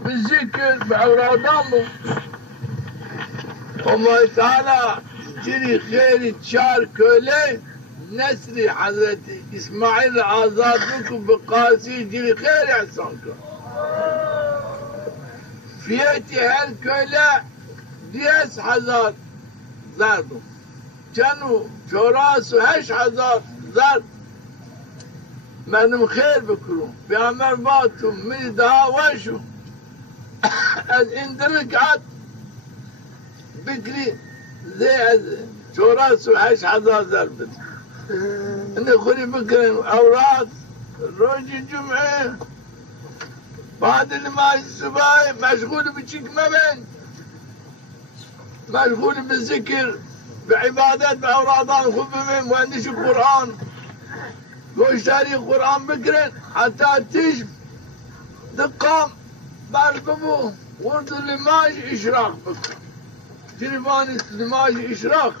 بالذكر بأورادامه الله تعالى جري خير تشار كولي نسري حضرتي إسماعيل آزادكم بقاسي جري خير إحسانكم فيتي هالكولا 10,000 زردوا كانوا شوراس 8,000 زرد منم خير بكرون بأمر باتم من دها وشو از اندرك عد بكري زي شوراس 8,000 زرد اني خلي بكرين اوراد روج الجمعة بعد النماز الصباح مشغول بشيك مبين مشغول بالذكر بعبادات بأورادان خبمين وعندش القرآن واشتري القرآن بكرين حتى تجب دقام بارببو ورد اللماج إشراق بكر تليفان اللماج إشراق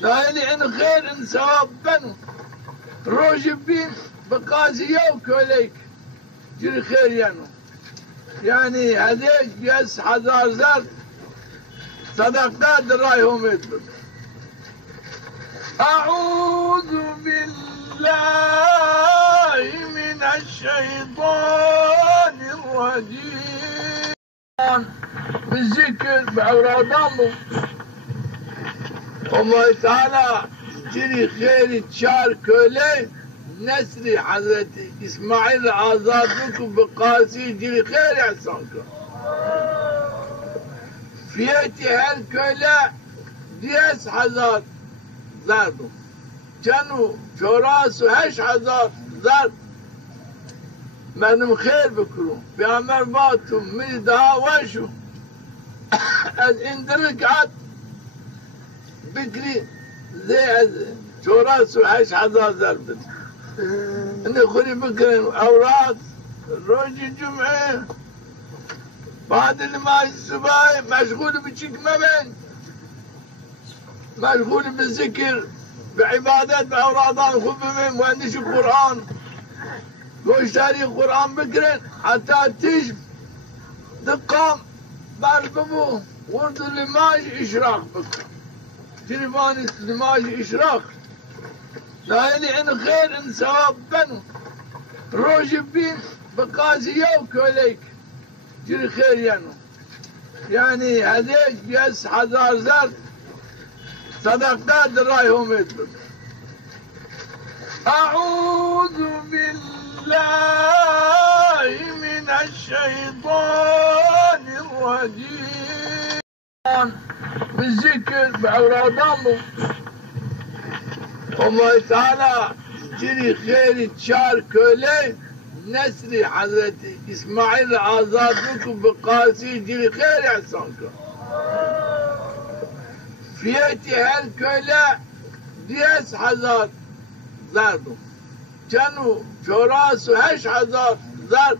لا يلي إن خير إن ثواب بنو روج بين بقاسي يوك وليك جري خير يعني هذيك بيس 1000 زرد صدقات رايهم يدبر أعوذ بالله من الشيطان الرجيم بالذكر بأورادامه الله تعالى جري خير تشار كولي نسري حضرتي إسماعيل آزادكم بقاسي جري خير إحسانكم فيتي هالكولا 10,000 زردوا كانوا شوراس 8,000 زرد منم خير بكرون بأمر باتم من دها وشو از اندرك عد بكري زي شوراس 8,000 زرد اني خلي بكرين اوراد روج الجمعة بعد النماز الصباح مشغول بشيك مبين مشغول بالذكر بعبادات بأورادان خبمين وعندش القرآن واشتري القرآن بكرين حتى تجب دقام بارببو ورد اللماج إشراق بكر تليفان اللماج إشراق لا يلي إن خير إن ثواب بنو روج بين بقاسي يوك وليك جري خير يعني هذيك بيس 1000 زرد صدقات رايهم يدبر أعوذ بالله من الشيطان الرجيم بالذكر بأورادامه الله تعالى جري خير تشار كولي نسري حضرتي إسماعيل آزادكم بقاسي جري خير إحسانكم فيتي هالكولا 10,000 زردوا كانوا شوراس 8,000 زرد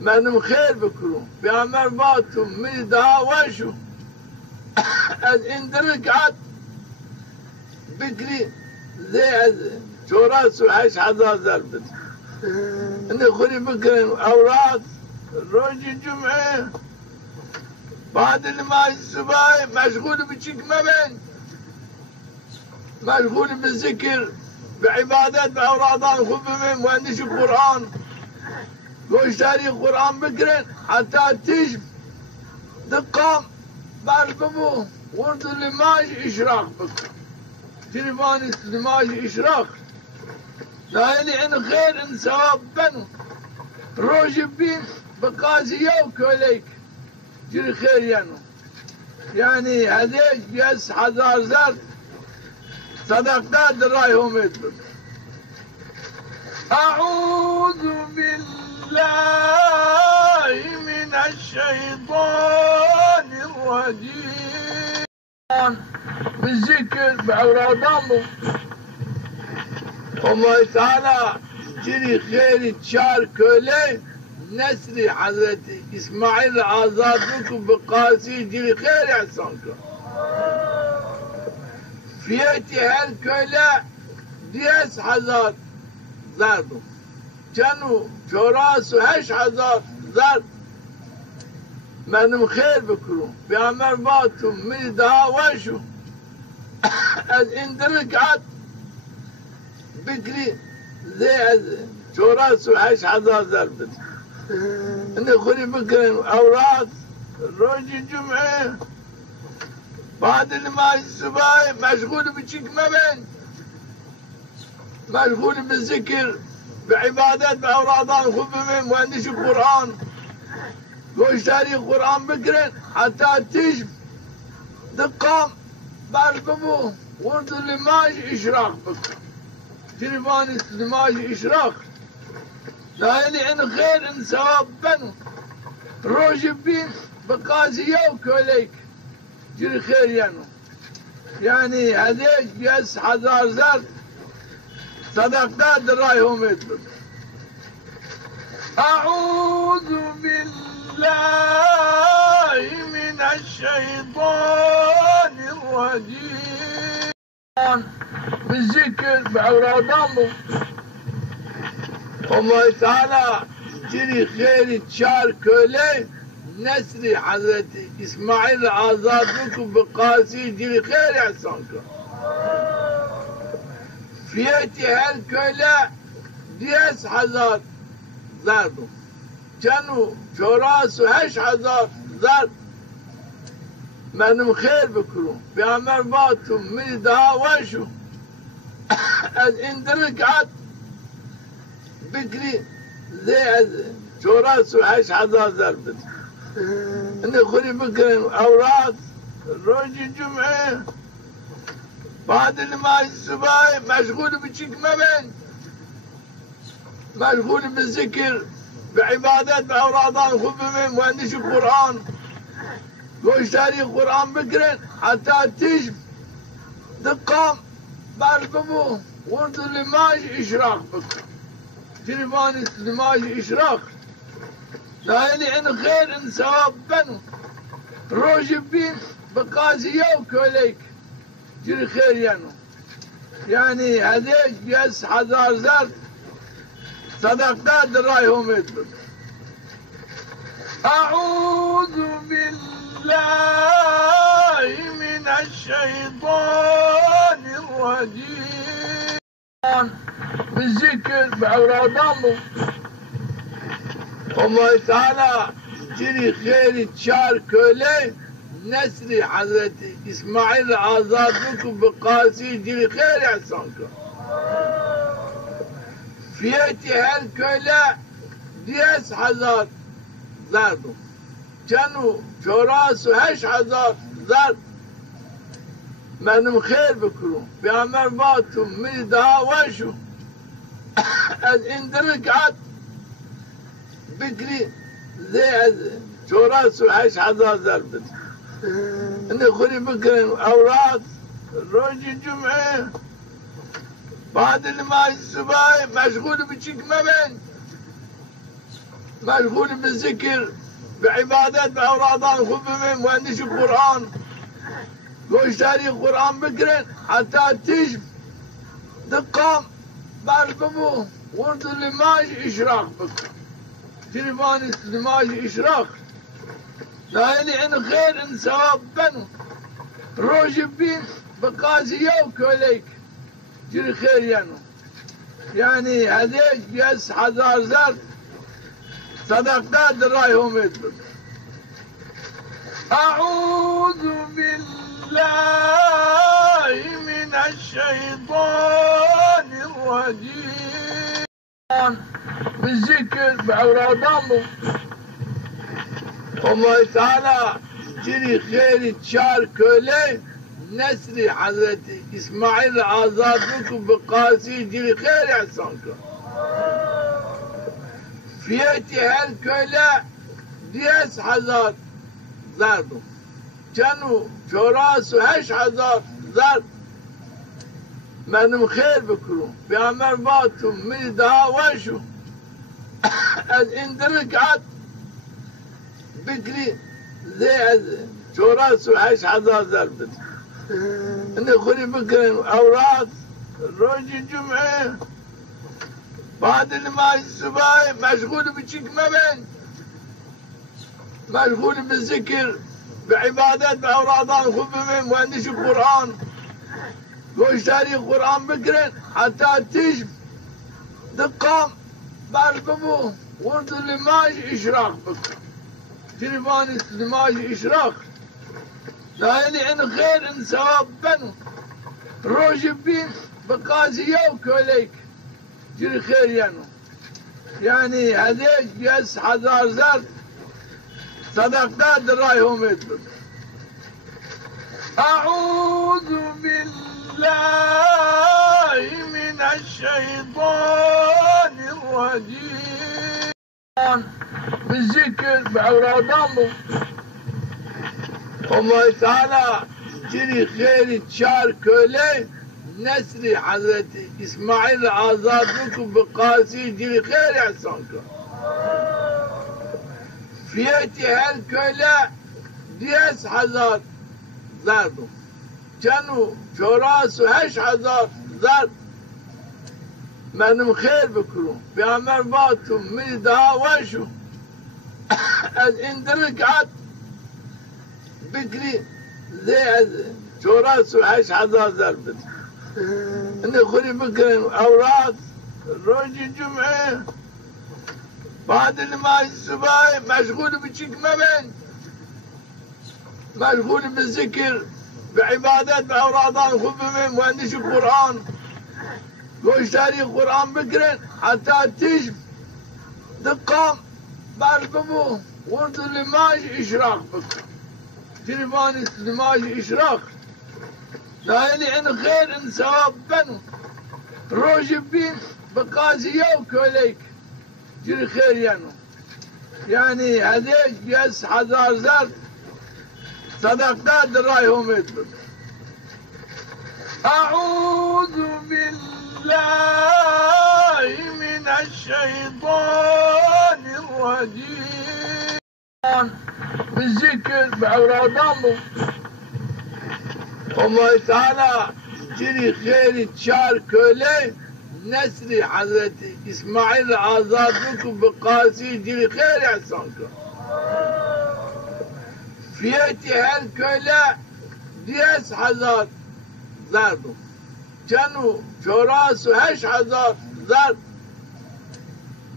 منم خير بكرون بأمر باتم من دها وشو از اندرك عد بكري زي شوراس 8,000 زرد اني خلي بكرين اوراد روج الجمعة بعد النماز الصباح مشغول بشيك مبين مشغول بالذكر بعبادات بأورادان خبمين وعندش القرآن واشتري القرآن بكرين حتى تجب دقام بارببو ورد اللماج إشراق بكر تليفان اللماج إشراق لا يلي إن خير إن ثواب بنو روج بين بقاسي يوك وليك جري خير يعني هذيك بيس 1000 زرد صدقات رايهم يدبر أعوذ بالله من الشيطان الرجيم بالذكر بأورادامه الله تعالى جري خير تشار كولي نسري حضرتي إسماعيل آزادكم بقاسي جري خير إحسانكم فيتي هالكولا 10,000 زردوا كانوا شوراس وهش هزار زاد من خير بكرون بأمر باتم ميدا وشو اندرك عد بكري زي شوراس وهش هزار زاد اني خلي بكرين اوراد روج الجمعة بعد النماز الصباح مشغول بشيك مبين مشغول بالذكر بعبادات بأورادان خبمين وعندش القرآن واشتري القرآن بكرين حتى تجب دقام بارببو ورد اللماج إشراق بكر تليفون اللماج إشراق لا يلي إن خير إن ثواب بنو روج بين بقاسي يوك وليك جري خير يعني هذيك بيس حزار زاد صدقات رايهم يدبر أعوذ بالله من الشيطان الرجيم بالذكر بأورادامه الله تعالى جري خير تشار كولي نسري حضرتي اسماعيل آزاد بكم بقاسي جري خير احسانكم فيتي هالكولا ديس حزار زادوا كانوا شوراس وهش حزار زاد من خير بكرون بأمر باتم ميدا وشو اندرك عد بكري زي شوراس وهش حزار زاد اني خلي بكرين اوراد روج الجمعة بعد النماز الصباح مشغول بشيك مبين مشغول بالذكر بعبادات بأورادان خبمين وعندش القرآن واشتري القرآن بكرين حتى تجب دقام بارببو ورد اللماج إشراق بكر تليفون اللماج إشراق لا يلي إن خير إن ثواب بنو روج بين بقاسي يوك وليك جري خير يعني هذيك بيس حزار زاد صدقات رايهم يدبر أعوذ بالله من الشيطان الرجيم بالذكر بأورادامه الله تعالى جري خير تشار كولي نسري حضرتي اسماعيل آزاد بكم بقاسي جري خير احسانكم فيتي هالكولا ديس حزار زادوا كانوا شوراس وهش حزار زاد من خير بكرون بأمر باتم ميدا وشو اندرك عد بكري زي شوراس وهش حزار زاد اني خلي بكرين اوراد روج الجمعة بعد النماز الصباح مشغول بشيك مبين مشغول بالذكر بعبادات بأورادان خبمين وعندش القرآن واشتري القرآن بكرين حتى تجب دقام بارببو ورد اللماج إشراق بكر تليفون اللماج إشراق لا يلي إن خير إن ثواب بنو روج بين بقاسي يوك وليك جري خير يعني هذيك بيس حزار زاد صدقات رايهم يدبر أعوذ بالله من الشيطان الرجيم بالذكر بأورادامه الله تعالى جري خير تشار كولي نسري حضرتي اسماعيل آزاد بكم بقاسي جري خير احسانكم فيتي هالكولا ديس حزار زادوا كانوا شوراس وهش حزار زاد من خير بكرون بأمر باتم ميدا وشو اندرك عد بكري زي شوراس وهش حزار زاد اني خلي بكرين اوراد روج الجمعة بعد نماز الصبح مشغول بشكمة بين مشغول بالذكر بعبادات بأورادان خبهم وعندش القرآن واشتري القرآن بكرا حتى تجب دقام بارببو ورد اللماج إشراق بكرا تلفان اللماج إشراق لا يلي إن خير إن ثواب بنو روجب بين بقاسي يوك وليك جري خير يعني هذيك بيس حزار زرد صدقات رايهم يدبر أعوذ بالله من الشيطان الرجيم بالذكر بأورادامه الله تعالى جري خير تشار كولي نسري حضرت إسماعيل آزاد بكم بقاسي جري خير إحسانكم فيتي هالكولا 10,000 زردوا كانوا شوراس 8,000 زرد منهم خير بكرو بأمر باتهم من دها وشو از اندرك عد بكري زي شوراس 8,000 زرد اني خوري بكري أوراد روجي الجمعة بعد نماز الصبح مشغول بشكمة بين مشغول بالذكر بعبادات بأورادان خبهم وعندش القرآن واشتري القرآن بكرا حتى تجب دقام بارببو ورد اللماج إشراق بكرا تلفان اللماج إشراق لا يلي إن خير إن ثواب بنو روجب بين بقاسي يوك وليك جري خير يعني هذيك بيس حزار زرد صدقات رايهم يدبر أعوذ بالله من الشيطان الرجيم بالذكر بأورادامه الله تعالى جري خير تشار كولي نسري حضرت إسماعيل آزاد بكم بقاسي جري خير إحسانكم فيتي هالكولا 10,000 زردوا كانوا شوراس 8,000 زرد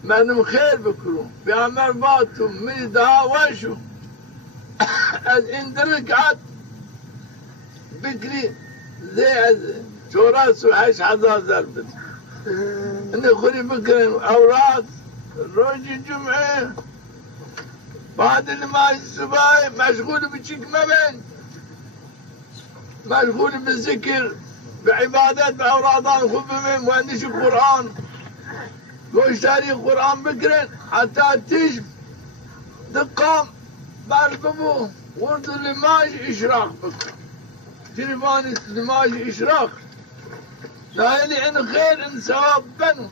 منهم خير بكرو بأمر باتهم من دها وشو از اندرك عد بكري زي شوراس 8,000 زرد اني خوري بكري أوراد روجي الجمعة بعد نماز الصبح مشغول بشكمة بين مشغول بالذكر بعبادات بأورادان خبهم وعندش القرآن واشتري القرآن بكرا حتى تجب دقام بارببو ورد اللماج إشراق بكرا تلفان اللماج إشراق لا يلي إن خير إن ثواب بنو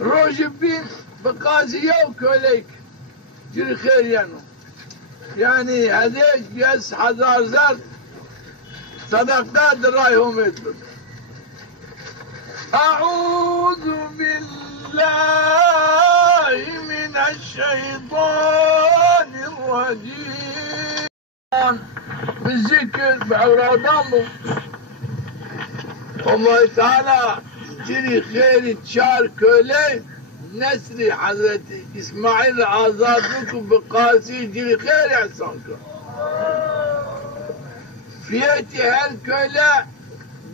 روجب بين بقاسي يوك وليك جري خير يعني هذيك بيس حزار زرد صدقات رايهم يدبر أعوذ بالله من الشيطان الرجيم بالذكر بأورادامه الله تعالى جري خير تشار كولي نسري حضرت إسماعيل آزاد بكم بقاسي جري خير إحسانكم فيتي هالكولا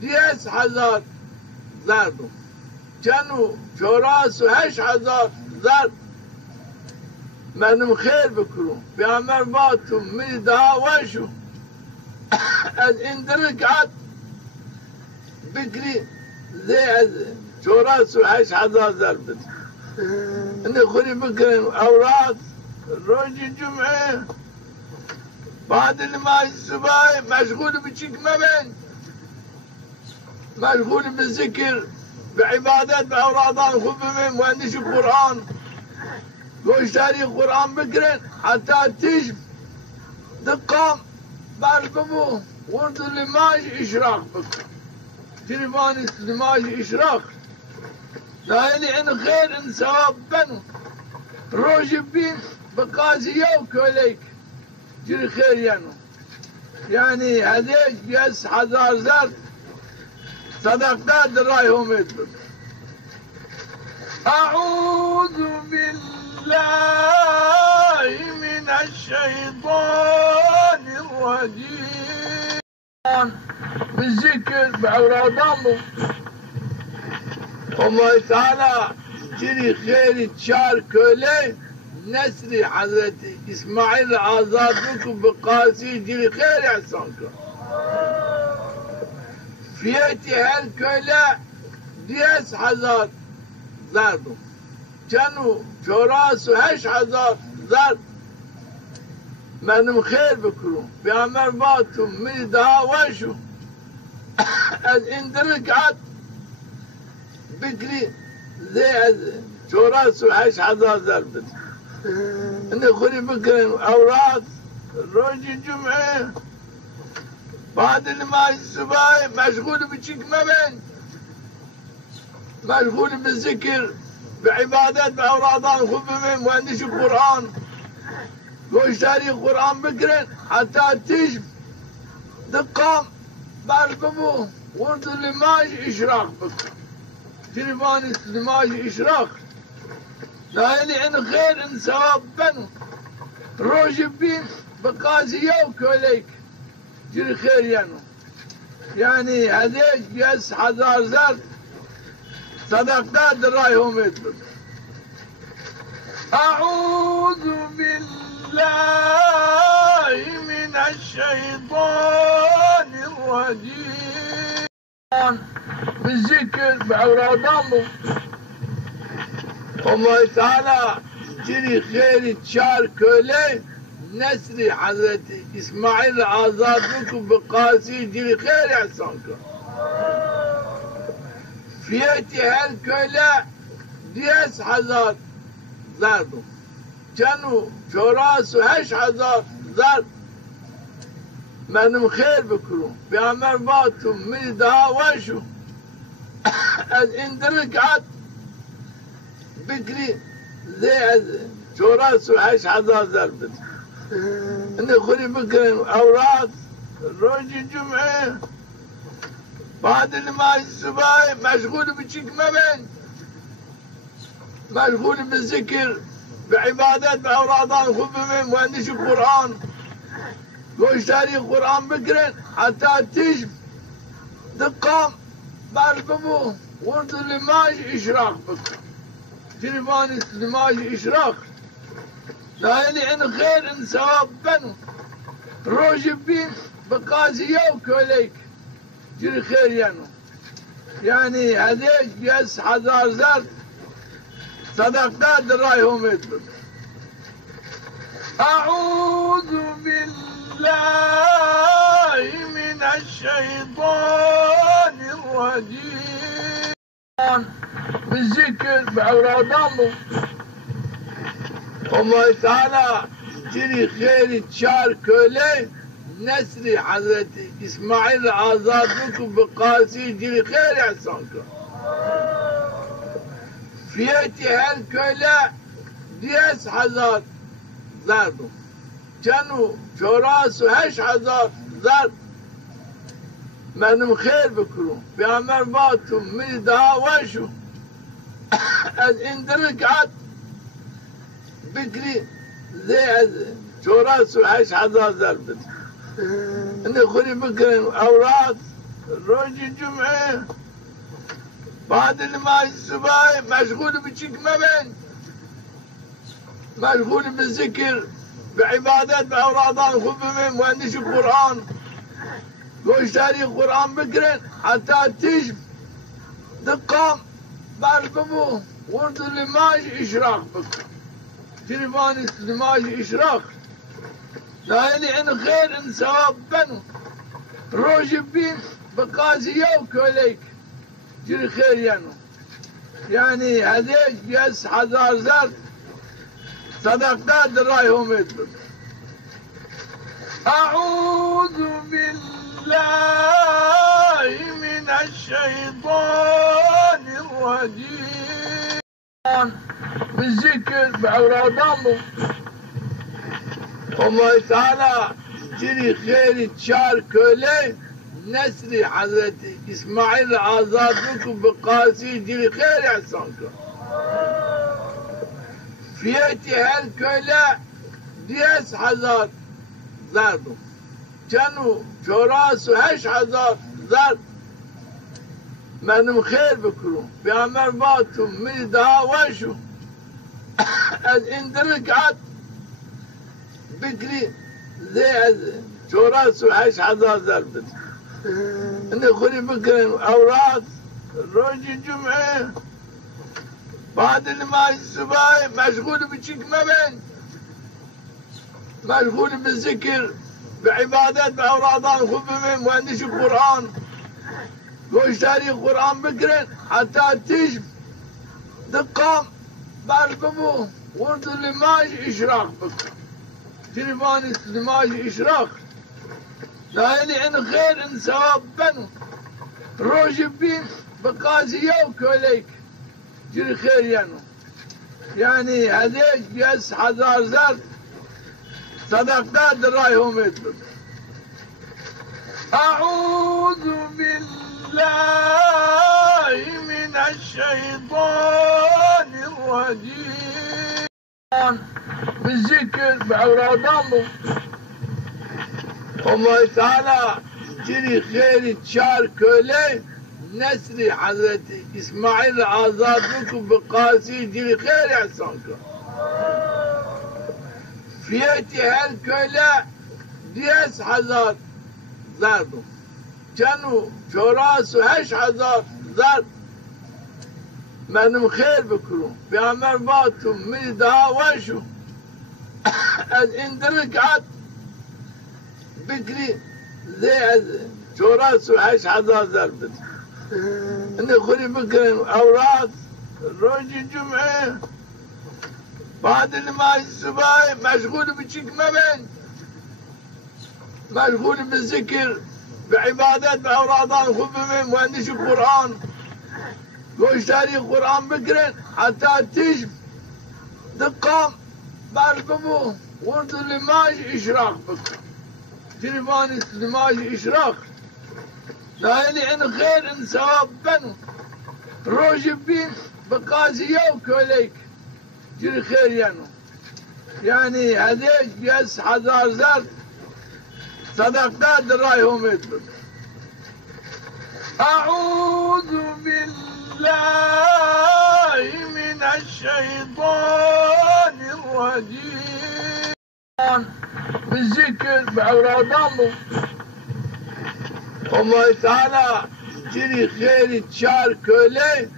10,000 زردوا كانوا شوراس 8,000 زرد منهم خير بكرو بأمر باتهم من دها وشو از اندرك عد بكري زي شوراس 8,000 زرد اني خوري بكري أوراد روجي الجمعة بعد نماز الصبح مشغول بشكمة بين مشغول بالذكر بعبادات بأورادان خبهم وعندش القرآن واشتري القرآن بكرا حتى تجب دقام بارببو ورد اللماج إشراق بكرا تلفان اللماج إشراق لا إن خير إن ثواب بنو روج بين بقاسي يوك وليك جري خير يعني هذيك بيس حزار زر صدقات رايهم يدبر. أعوذ بالله من الشيطان الرجيم بالذكر بعورادامه الله تعالى جري خير تشار كولي نسري حضرت إسماعيل آزاد بكم بقاسي جري خير إحسانكم فيتي هالكولا 10,000 زردوا كانوا شوراس 8,000 زرد منهم خير بكرون بأمر باتهم من دها وشو از اندرك عد بكري زي شوراس 8,000 زرد اني خوري بكرين أوراد روج الجمعة بعد النماز الصباح مشغول بشيك مبين مشغول بالذكر بعبادات بأورادان خبمين وعندش القرآن واشتري القرآن بكرين حتى تجب دقام بارببو ورد اللماج إشراق بكر تلفان اللماج إشراق لا إن خير إن ثواب بنو روج بين بقاسي يوك وليك جري خير يعني هذيك بيس حزار زر صدقات رايهم يدبر. أعوذ بالله من الشيطان الرجيم بالذكر بعورادامه الله تعالى جري خير تشار كولي نسري حضرت إسماعيل آزاد بكم بقاسي جري خير إحسانكم فيتي هالكولا 10,000 زردوا كانوا شوراس 8,000 زرد منهم خير بكرون بأمر باتهم من دها وشو از اندرك عد بكري زي شوراس 8,000 زرد اني خوري بكرين أوراد روج الجمعة بعد النماز الصباح مشغول بشيك مبين مشغول بالذكر بعبادات بأورادان خبمين وعندش القرآن واشتري القرآن بكرين حتى تجب دقام بارببو ورد اللماج إشراق بكر تلفان اللماج إشراق لا إن خير إن ثواب بنو روج بين بقاسي يوك وليك جري خير يعني هذيك بيس حزار زر صدقات رايهم يدبر. أعوذ بالله من الشيطان الرجيم بالذكر بعورادامه الله تعالى جري خير تشار كولي نسري حضرت إسماعيل آزاد بكم بقاسي جري خير إحسانكم فيتي هالكولا 10,000 زردوا كانوا شوراس 8,000 زرد منهم خير بكرون بأمر باتهم من دها وشو از اندرك عد بكري زي شوراس 8,000 زرد اني خوري بكرين أوراد روج الجمعة بعد النماز الصباح مشغول بشيك مبين مشغول بالذكر بعبادات بأورادان خبمين وعندش القرآن واشتري القرآن بكرين حتى تجب دقام بارببو ورد اللماج إشراق بكر تلفان اللماج إشراق لا إن خير إن ثواب بنو روج بين بقاسي يوك وليك جري خير يعني هذيك بيس حزار زر صدقات رايهم يدبر. أعوذ بالله من الشيطان الرجيم بالذكر بأورادامه الله تعالى جري خير تشار كله نسري حضرتي إسماعيل آزاد لكم بقاسي جري خير إحسانكم فيتي هالكله 10,000 زردوا كانوا شوراس 8,000 زرد منم خير بكرون بأمر باتم من daha وشو از اندرك عد بكري زي شوراس 8,000 زرد اني خوري بكرين اوراد روج الجمعة بعد النماز الصباح مشغول بشيك مبين مشغول بالذكر بعبادات بأورادان خبهم وعندش القرآن واشتري القرآن بكرين حتى تجب دقام بارببو ورد اللماج إشراق بكر تلفان اللماج إشراق لايلي إن خير إن ثواب بنو روج بين بقاسي يوك وليك جري خير يعني هذيك 10,000 زرد صدقات درايهم يدبر أعوذ بالله من الشيطان الرجيم بالذكر بأورادامه الله تعالى جري خير تشار كله نسري حضرتي إسماعيل آزاد لكم بقاسي جري خير إحسانكم فيتي هالكله 10,000 زردوا كانوا شوراس 8,000 زرد منم خير بكرون بأمر باتم من daha وشو از اندرك عد بكري زي شوراس 8,000 زرد اني خوري بكرين اوراد روج الجمعة بعد النماز الصباح مشغول بشيك مبين مشغول بالذكر بعبادات بأورادان خبهم وعندش القرآن واشتري القرآن بكرين حتى تجب دقام بارببو ورد اللماج إشراق بكر تلفان اللماج إشراق لايلي إن خير إن ثواب بنو روج بين بقاسي يوك وليك جري خير يعني هذيك 10,000 زرد صدقات درايهم يدبر أعوذ بالله من الشيطان الرجيم بالذكر بأورادامه الله تعالى جري خير تشار كله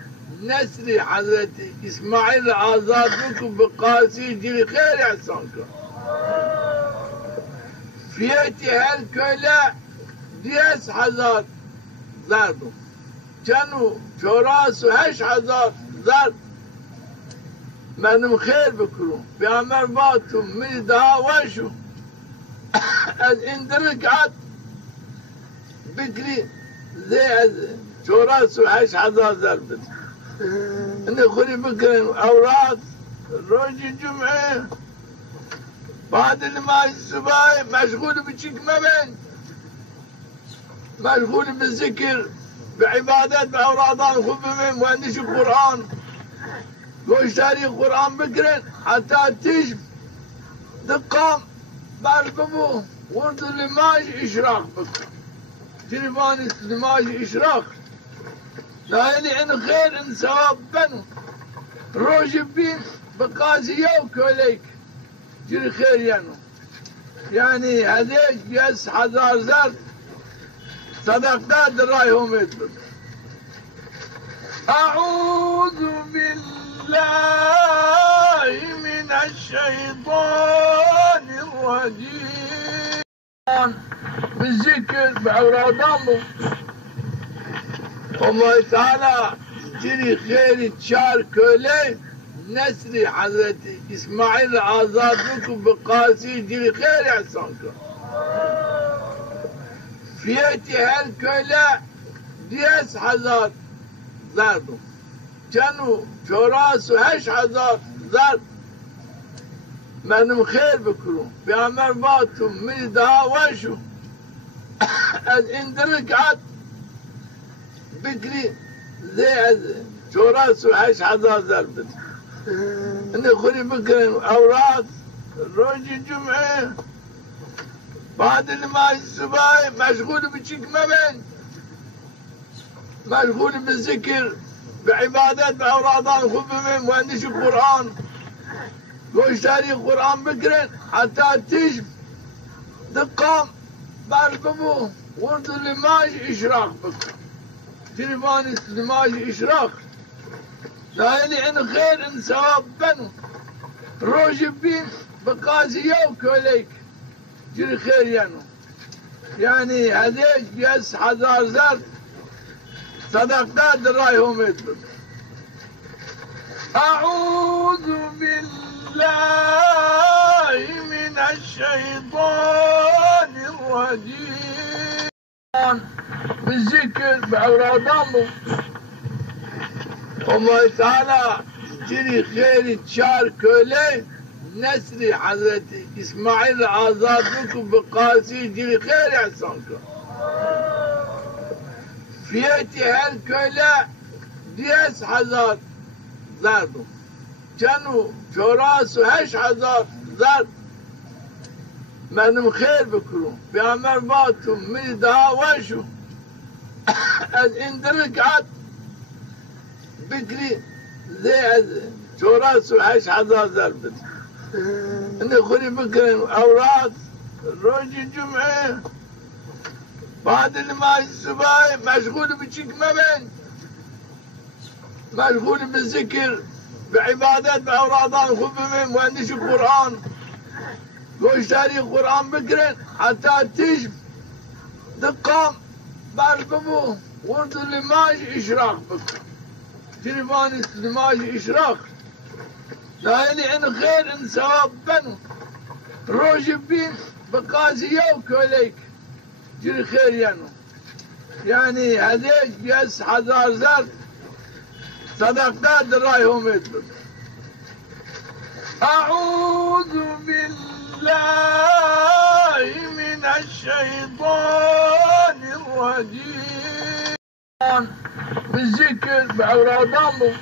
نسري حضرتي إسماعيل آزاد لكم بقاسي جري خير إحسانكم فيتي هالكله 10,000 زردوا كانوا شوراس 8,000 زرد منم خير بكرون بأمر باتم من daha وشو از اندرك عد بكري زي شوراس 8,000 زرد اني خوري بكرين اوراد روج الجمعة بعد النماز الصباح مشغول بشيك مبين مشغول بالذكر بعبادات بأورادان خبهم وعندش القرآن واشتري القرآن بكرين حتى تجب دقام بارببو ورد اللماج إشراق بكر تلفان اللماج إشراق لايلي إن خير إن ثواب بنو روج بين بقاسي يوك وليك جري خير يعني هذيك 10,000 زرد صدقات درايهم يدبر أعوذ بالله من الشيطان الرجيم بالذكر بأورادامه الله تعالى جري خير تشار كله نسري حضرتي إسماعيل آزاد لكم بقاسي جري خير إحسانكم فيتي هالكله 10,000 زردوا كانوا شوراس وهش هزار زاد من خير بكرو بأمر باتم من دهاوشو اندرك عد بكري زي شوراس وهش هزار زاد إن خوري بكري أوراد روج الجمعة بعد النماز الصباح مشغول بشيك مبين مشغول بالذكر بعبادات بأورادان خبهم وعندش القرآن واشتري القرآن بكرا حتى تجب دقام بارببو ورد اللماج إشراق بكرا تلفان اللماج إشراق لا عن خير إن ثواب بنو روج بين بقاسي وكوليك جري خير يعني هذيك بيس حزار زر صدقات درايهم يدبر أعوذ بالله من الشيطان الرجيم بالذكر بأورادامه الله تعالى جري خير تشار كولي نسري حضرتي إسماعيل آزاد لكم بقاسي جري خير يحسنكم فيتي هالكولا ديس حزار زادوا كانوا شوراس وهش حزار زاد من خير بكرو بأمر باتم من دهاوشو اندرك عد بكري زي شوراس وهش حزار زاد إن خوري بكري أوراد روج الجمعة بعد النماز الصباح مشغول بشيك مبين مشغول بالذكر بعبادات بأورادان خبهم وعندش القرآن واشتري القرآن بكرا حتى تجب دقام بارببو ورد اللماج إشراق بكرا تلفان اللماج إشراق لا عن خير إن ثواب بنو روج بين بقاسي وكوليك جري خير يعني هذيك بيس حزار زر صدقات درايهم يدبر أعوذ بالله من الشيطان الرجيم بالذكر بأورادامه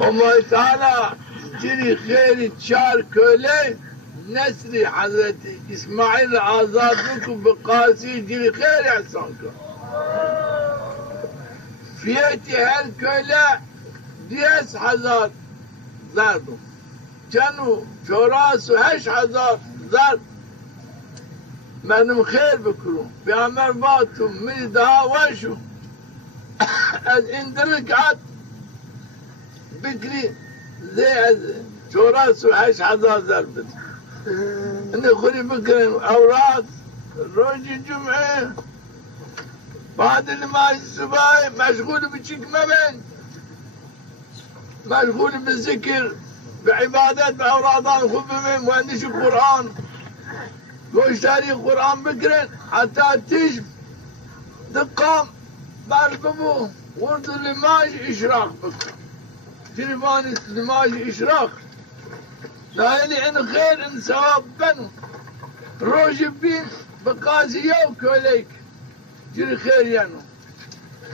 الله تعالى جري خير تشار كولي نسري حضرتي إسماعيل آزاد لكم بقاسي جري خير يحسنكم فيتي هالكولا ديس حزار زادوا كانوا شوراس وهش حزار زاد من خير بكرو بأمر باتم من دهاوشو اندرك عد بكري زي شوراس وهش حزار زاد إن خوري بكري أوراد روج الجمعة بعد النماز الصباح مشغول بشيك مبين مشغول بالذكر بعبادات بأورادان خبهم وعندش القرآن واشتري القرآن بكرا حتى تجب دقام بارببو ورد اللماج إشراق بكرا تلفان اللماج إشراق لا عن خير إن ثواب بنو روج بين بقاسي وكوليك جري خير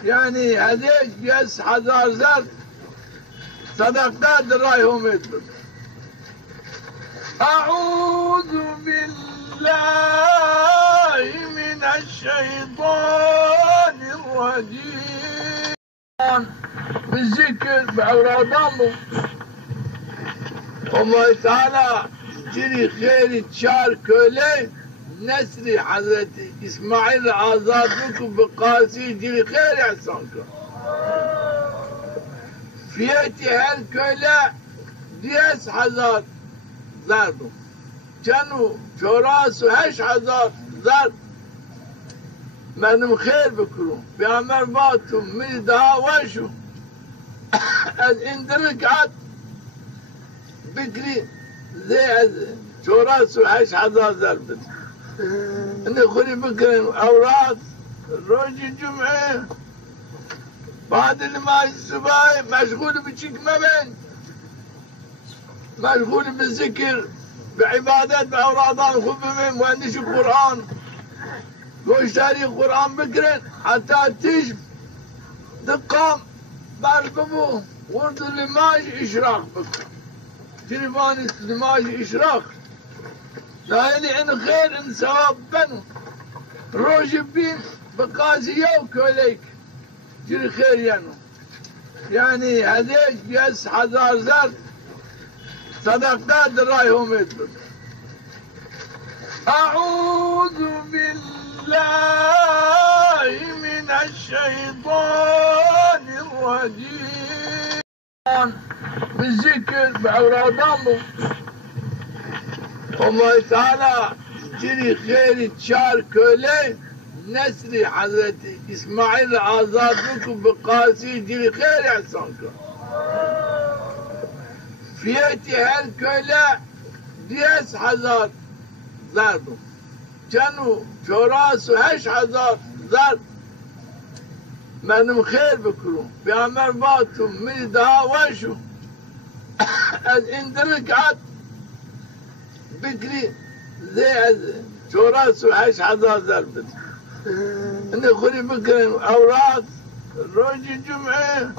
يعني هذيك بيس حزار زر صدقات درايهم يدبر أعوذ بالله من الشيطان الرجيم بالذكر بأورادامه الله تعالى جري خير تشار كولي نسري حضرتي إسماعيل آزاد لكم بقاسي جري خير يحسنكم فيتي هالكولا ديس حزار زادوا كانوا شوراس وهش حزار زاد من خير بكرو بأمر باتم من دهاوشو اندرك عد بكري زي شوراس وهش حزار زاد إن خوري بكري أوراد روج الجمعة بعد نماز الصبح مشغول بشكمة بين مشغول بالذكر بعبادات بأورادان خبمين وعندش القرآن واشتري القرآن بكرا حتى تجب دقام بارببو ورد اللماج إشراق بكرا تلفان اللماج إشراق لا يلي عن خير ان ثواب بنو روج بين بقاسي يوك وليك جري خير يعني هذيك بيس حزار زر صدقات درايهم يدبر أعوذ بالله من الشيطان الرجيم بالذكر بأورادامه الله تعالى جري خير تشار كولي نسري حضرتي إسماعيل آزاد لكم بقاسي جري خير يحسنكم فيتي هالكولا ديس حزار زادو كانوا شوراسو هش حزار زاد منم خير بكرو بأمر باتم من دهاوشو از اندرك عد بكري زي شوراسو هش حزار زاد اني خوري بكري اوراد روجي جمعه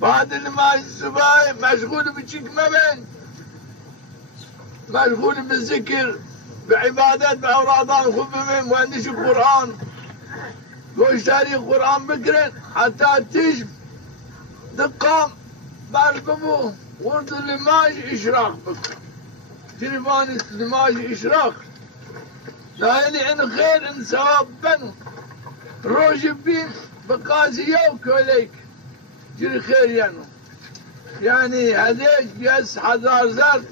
بعد نماز الصبح مشغول بشكمة بين مشغول بالذكر بعبادات بأورادان خبمين وعندش القرآن واشتري القرآن بكرا حتى تجب دقام بارببو ورد اللماج إشراق بكرا تلفان اللماج إشراق لا يلي عن خير ان ثواب بنو روج بين بقاسي يوك وليك جري خير يعني هذيك بيس حزار زر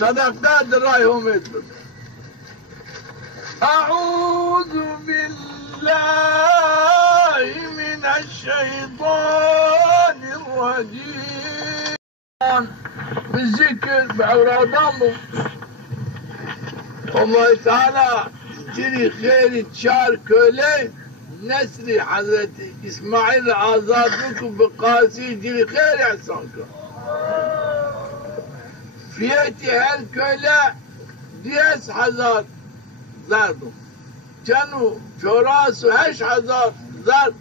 صدقات درايهم يدبر أعوذ بالله من الشيطان الرجيم بالذكر بأورادامه الله تعالى جري خير تشار كولي نسري حضرتي إسماعيل آزاد لكم بقاسي جري خير يحسنكم فيتي هالكولا ديس حزار زادو كانوا شوراسو هش حزار زاد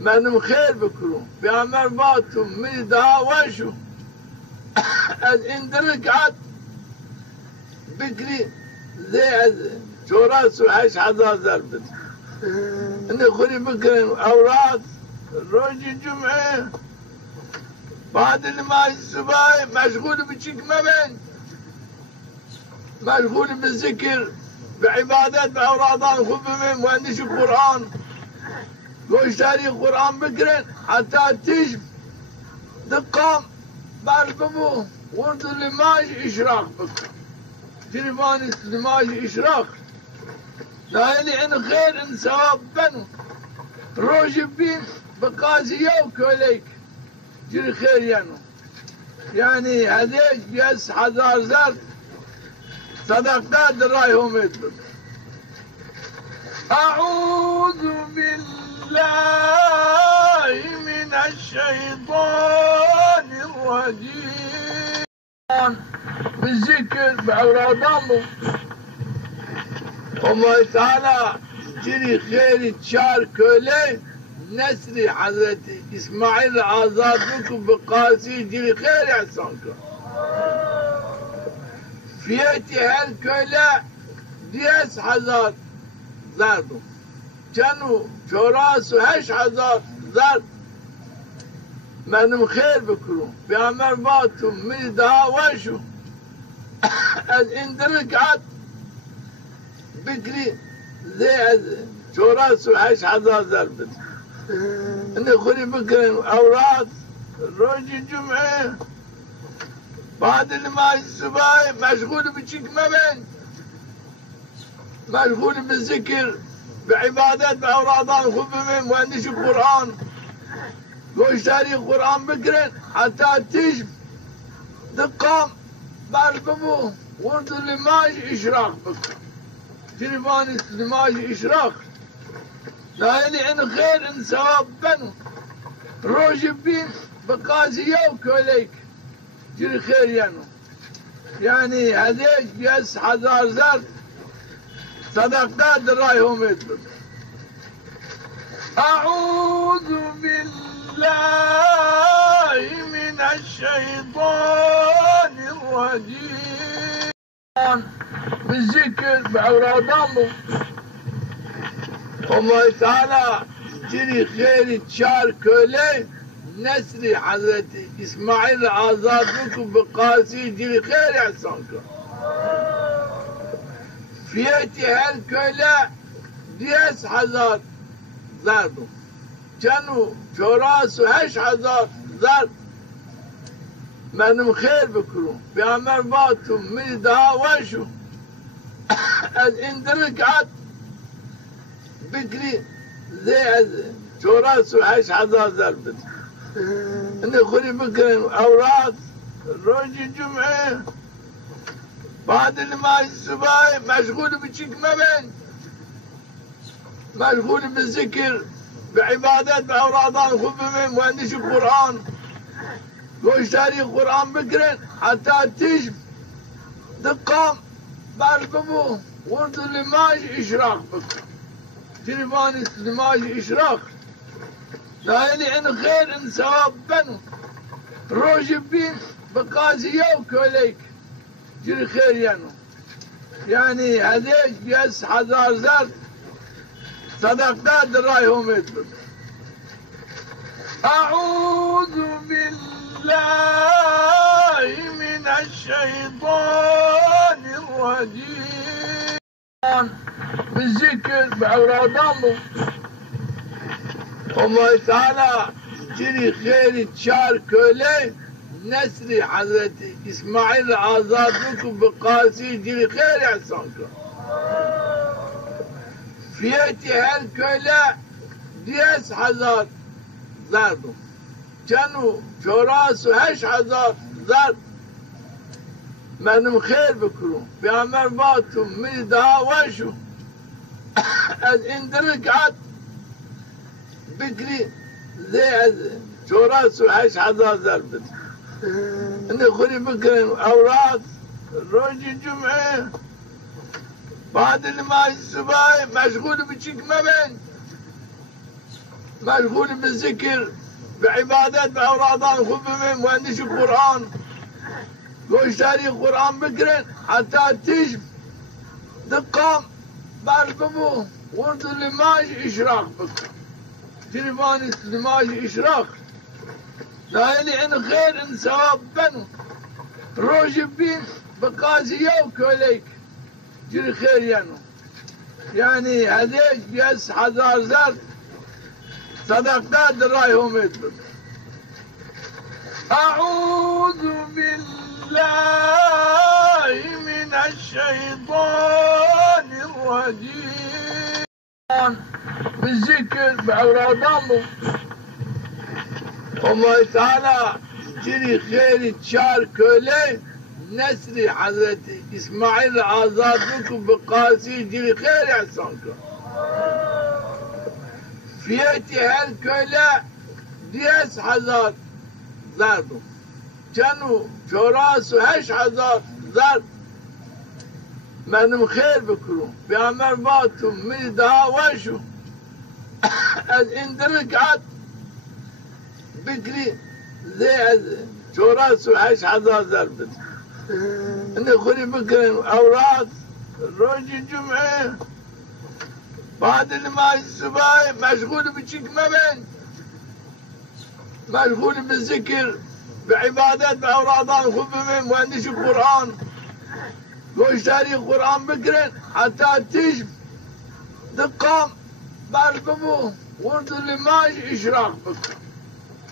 منم خير بكرو بأمر باتم من دهاوشو از اندرك عد بكري زي شوراسو هش حزار زاد اني خوري بكري اوراد روجي جمعه بعد نماز الصبح مشغول بشكمة بين مشغول بالذكر بعبادات بأورادان خبمين وعندش القرآن واشتري القرآن بكرا حتى تجب دقام بارببو ورد اللماج إشراق بكرا تلفان اللماج إشراق لا يلي عن خير ان ثواب بنو روج بين بقاسي يوك وليك جري خير يعني هذيك بيس حزار زر صدقات درايهم يدبر أعوذ بالله من الشيطان الرجيم بالذكر بأورادامه الله تعالى جري خير تشار كولي نسري حضرتي إسماعيل آزاد لكم بقاسي جري خير يحسنكم فيتي هالكولا ديس حزار زادو كانوا شوراسو هش حزار زاد منم خير بكرو بأمر باتم من دهاوشو از اندرك عد بكري زي شوراسو هش حزار زاد اني خوري بكري اوراد روجي جمعه بعد نماز الصبح مشغول بشكمة بين مشغول بالذكر بعبادات بأورادان خبمين وعندش القرآن واشتري القرآن بكرا حتى تجب دقام بارببو ورد اللماج إشراق بكرا تلفان اللماج إشراق لايلين خير ثواب بنو روج بين بقازي وكوليك جري خير يعني هذيك بيس حزار زر صدقات درايهم يدبر. أعوذ بالله من الشيطان الرجيم بالذكر بأورادامه الله تعالى جري خير تشار كولي نسري حضرتي إسماعيل آزاد لكم بقاسي جري خير إحسانكم فيتي هالكولا ديس حزار زردو كانوا جوراسو هش حزار زرد منم خير بكرو بأمر باتو من دها وشو از اندرك عد بكري زي جوراسو هش حزار زرد اني خوري بكرين اوراد روج الجمعة بعد النماذج الصباحي مشغول بشيك مبين مشغول بالذكر بعبادات بأورادان خبمين وعندش القرآن واشتري القرآن بكرين حتى تجب دقام بارببو ورد النماج إشراق بكر تلفاني النماج إشراق لايلي إن خير إن ثواب بنو روج بين بقازي وكوليك جري خير يعني هذيك بيس حزار زر صدقات درايهم يدبر. أعوذ بالله من الشيطان الرجيم بالذكر بأورادامه الله تعالى جري خير تشار كولي نسري حضرتي إسماعيل آزاد لكم بقاسي جري خير إحسانكم فيتي هالكولا ديس حزار زردو كانوا جوراسو هش حزار زرد منم خير بكرو بأمر باتو من دها وشو از اندرك عد بكري زي جوراسو هش حزار زرد اني خوري بكرين اوراد روج الجمعة بعد النماذج الصباحي مشغول بشيك مبين مشغول بالذكر بعبادات بأورادان خبمين وعندش القرآن واشتري القرآن بكرين حتى تجب دقام بارببو ورد النماج إشراق بكر تلفاني النماج إشراق لايلي إن خير إن ثواب بنو روج بين بقازي وكوليك جري خير يعني هذيك بيس حزار زر صدقات درايهم يدبر. أعوذ بالله من الشيطان الرجيم بالذكر بأورادامه الله تعالى جري خير تشار كولي نسري حضرتي إسماعيل آزاد لكم بقاسي جري خير إحسانكم فيتي هالكولا ديس حزار زردو كانوا جوراسو هش حزار زرد منم خير بكرو بأمر باتو من دها وشو از اندرك عد بكري زي جوراسو هش حزار زرد اني خوري بكرين اوراد روج الجمعة بعد النماذج الصباحي مشغول بشيك مبين مشغول بالذكر بعبادات بأورادان خبمين وعندش القرآن واشتري القرآن بكرين حتى تجب دقام بارببو ورد النماج إشراق بكر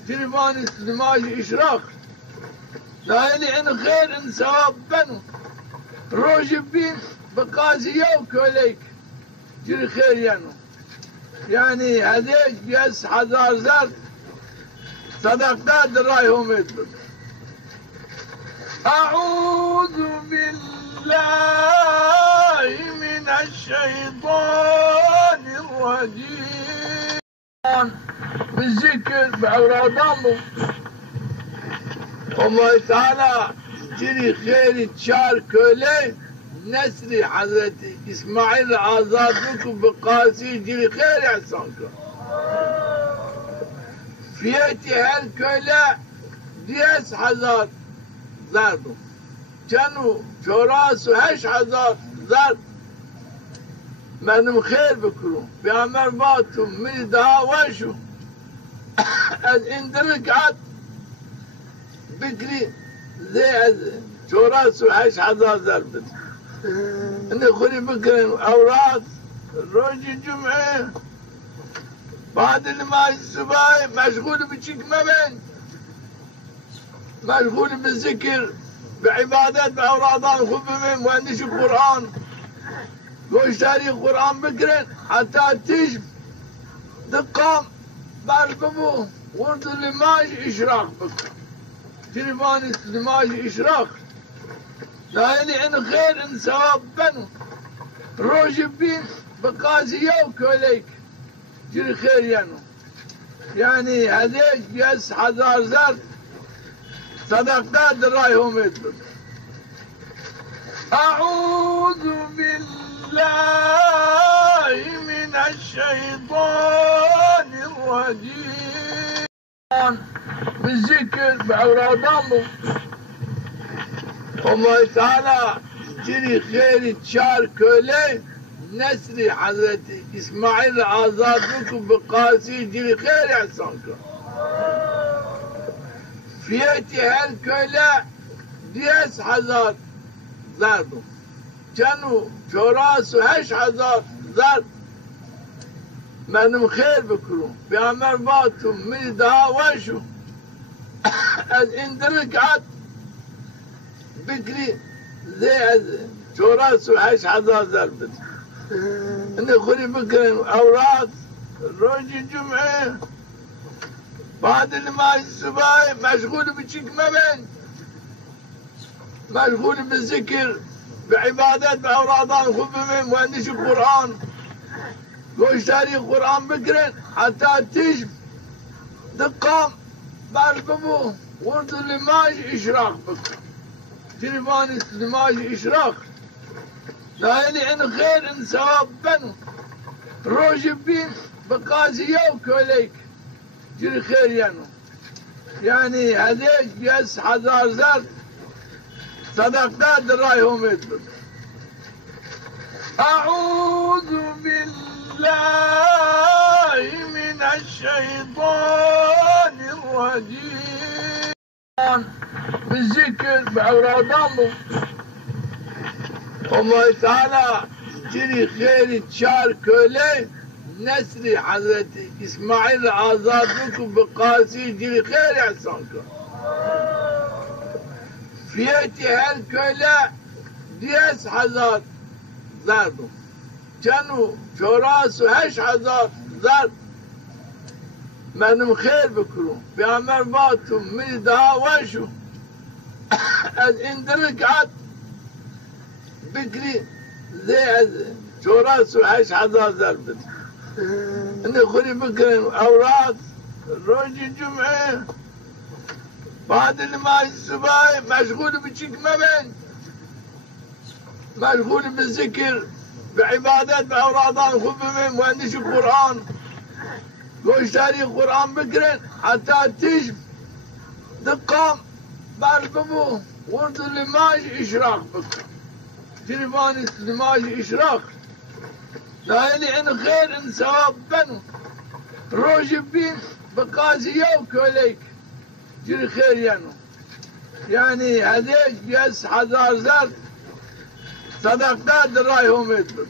تلفاني النماج إشراق لايلي إن خير إن ثواب بنو روج بين بقازي وكوليك جري خير يعني هذيك بيس حزار زر صدقات درايهم يدبر. أعوذ بالله من الشيطان الرجيم بالذكر بأوراد الله الله تعالى جري خير تشار كله نسري حضرت إسماعيل آزاد لكم بقاسي جري خير إحسانكم فيتي هالكله ديس حزار زردو كانوا جوراس وهش حزار زرد منم خير بكرو بأمر باتم من دها وشو از اندرك عد بكري زي از جوراس وهش حزار زرد اني خوري بكرين اوراد روج الجمعة بعد النماز الصباح مشغول بشيك مبين مشغول بالذكر بعبادات بأورادان خبهم وعندش القرآن واشتري القرآن بكرين حتى تجب دقام بارببو ورد اللماج إشراق بكر تلفان اللماج إشراق لا إن خير إن ثواب بنو روج بين بقاسي يوك وليك جري خير يعني هذيك بيس حزار زرد صدقات رايهم يدبر أعوذ بالله من الشيطان الرجيم بالذكر بأوراد الله الله تعالى جري خير تشار كله نسري حضرت إسماعيل آزاد لكم بقاسي جري خير إحسانكم فيتي هالكله ديس حزار زردو كانوا جوراس وهش حزار زرد منم خير بكرو بأمر باتم من دها وشو از اندرك عد بكري زي از جوراس وهش حزار زرد اني خوري بكرين اوراد روج الجمعة بعد النماز الصباح مشغول بشيك مبين مشغول بالذكر بعبادات بأورادان خبهم وعندش القرآن واشتري القرآن بكرين حتى تجب دقام بارببو ورد اللماج إشراق بكر تلفان اللماج إشراق لا إن خير إن ثواب بنو روج بين بقاسي يوك وليك جري خير يعني هذيك بيس حزار زرد صدقات رايهم يدبر أعوذ بالله من الشيطان الرجيم بالذكر بأوراد الله الله تعالى جري خير تشار كله نسري حضرت إسماعيل آزاد لكم بقاسي جري خير إحسانكم فيتي هالكله ديس حزار زردو كانوا جوراس وهش حزار زرد منم خير بكرو بأمر باتم من دها وشو از اندرك عد بكري زي از جوراس وهش حزار زرد اني خوري بكرين اوراد روج الجمعة بعد النماز الصباح مشغول بشيك مبين مشغول بالذكر بعبادات بأورادان خبهم وعندش القرآن واشتري القرآن بكرين حتى تجب دقام بارببو ورد اللماج إشراق بكر تلفان اللماج إشراق لا إن خير إن ثواب بنو روج بين بقاسي يوك وليك جري خير يعني هذيك بيس حزار زرد صدقات رايهم يدبر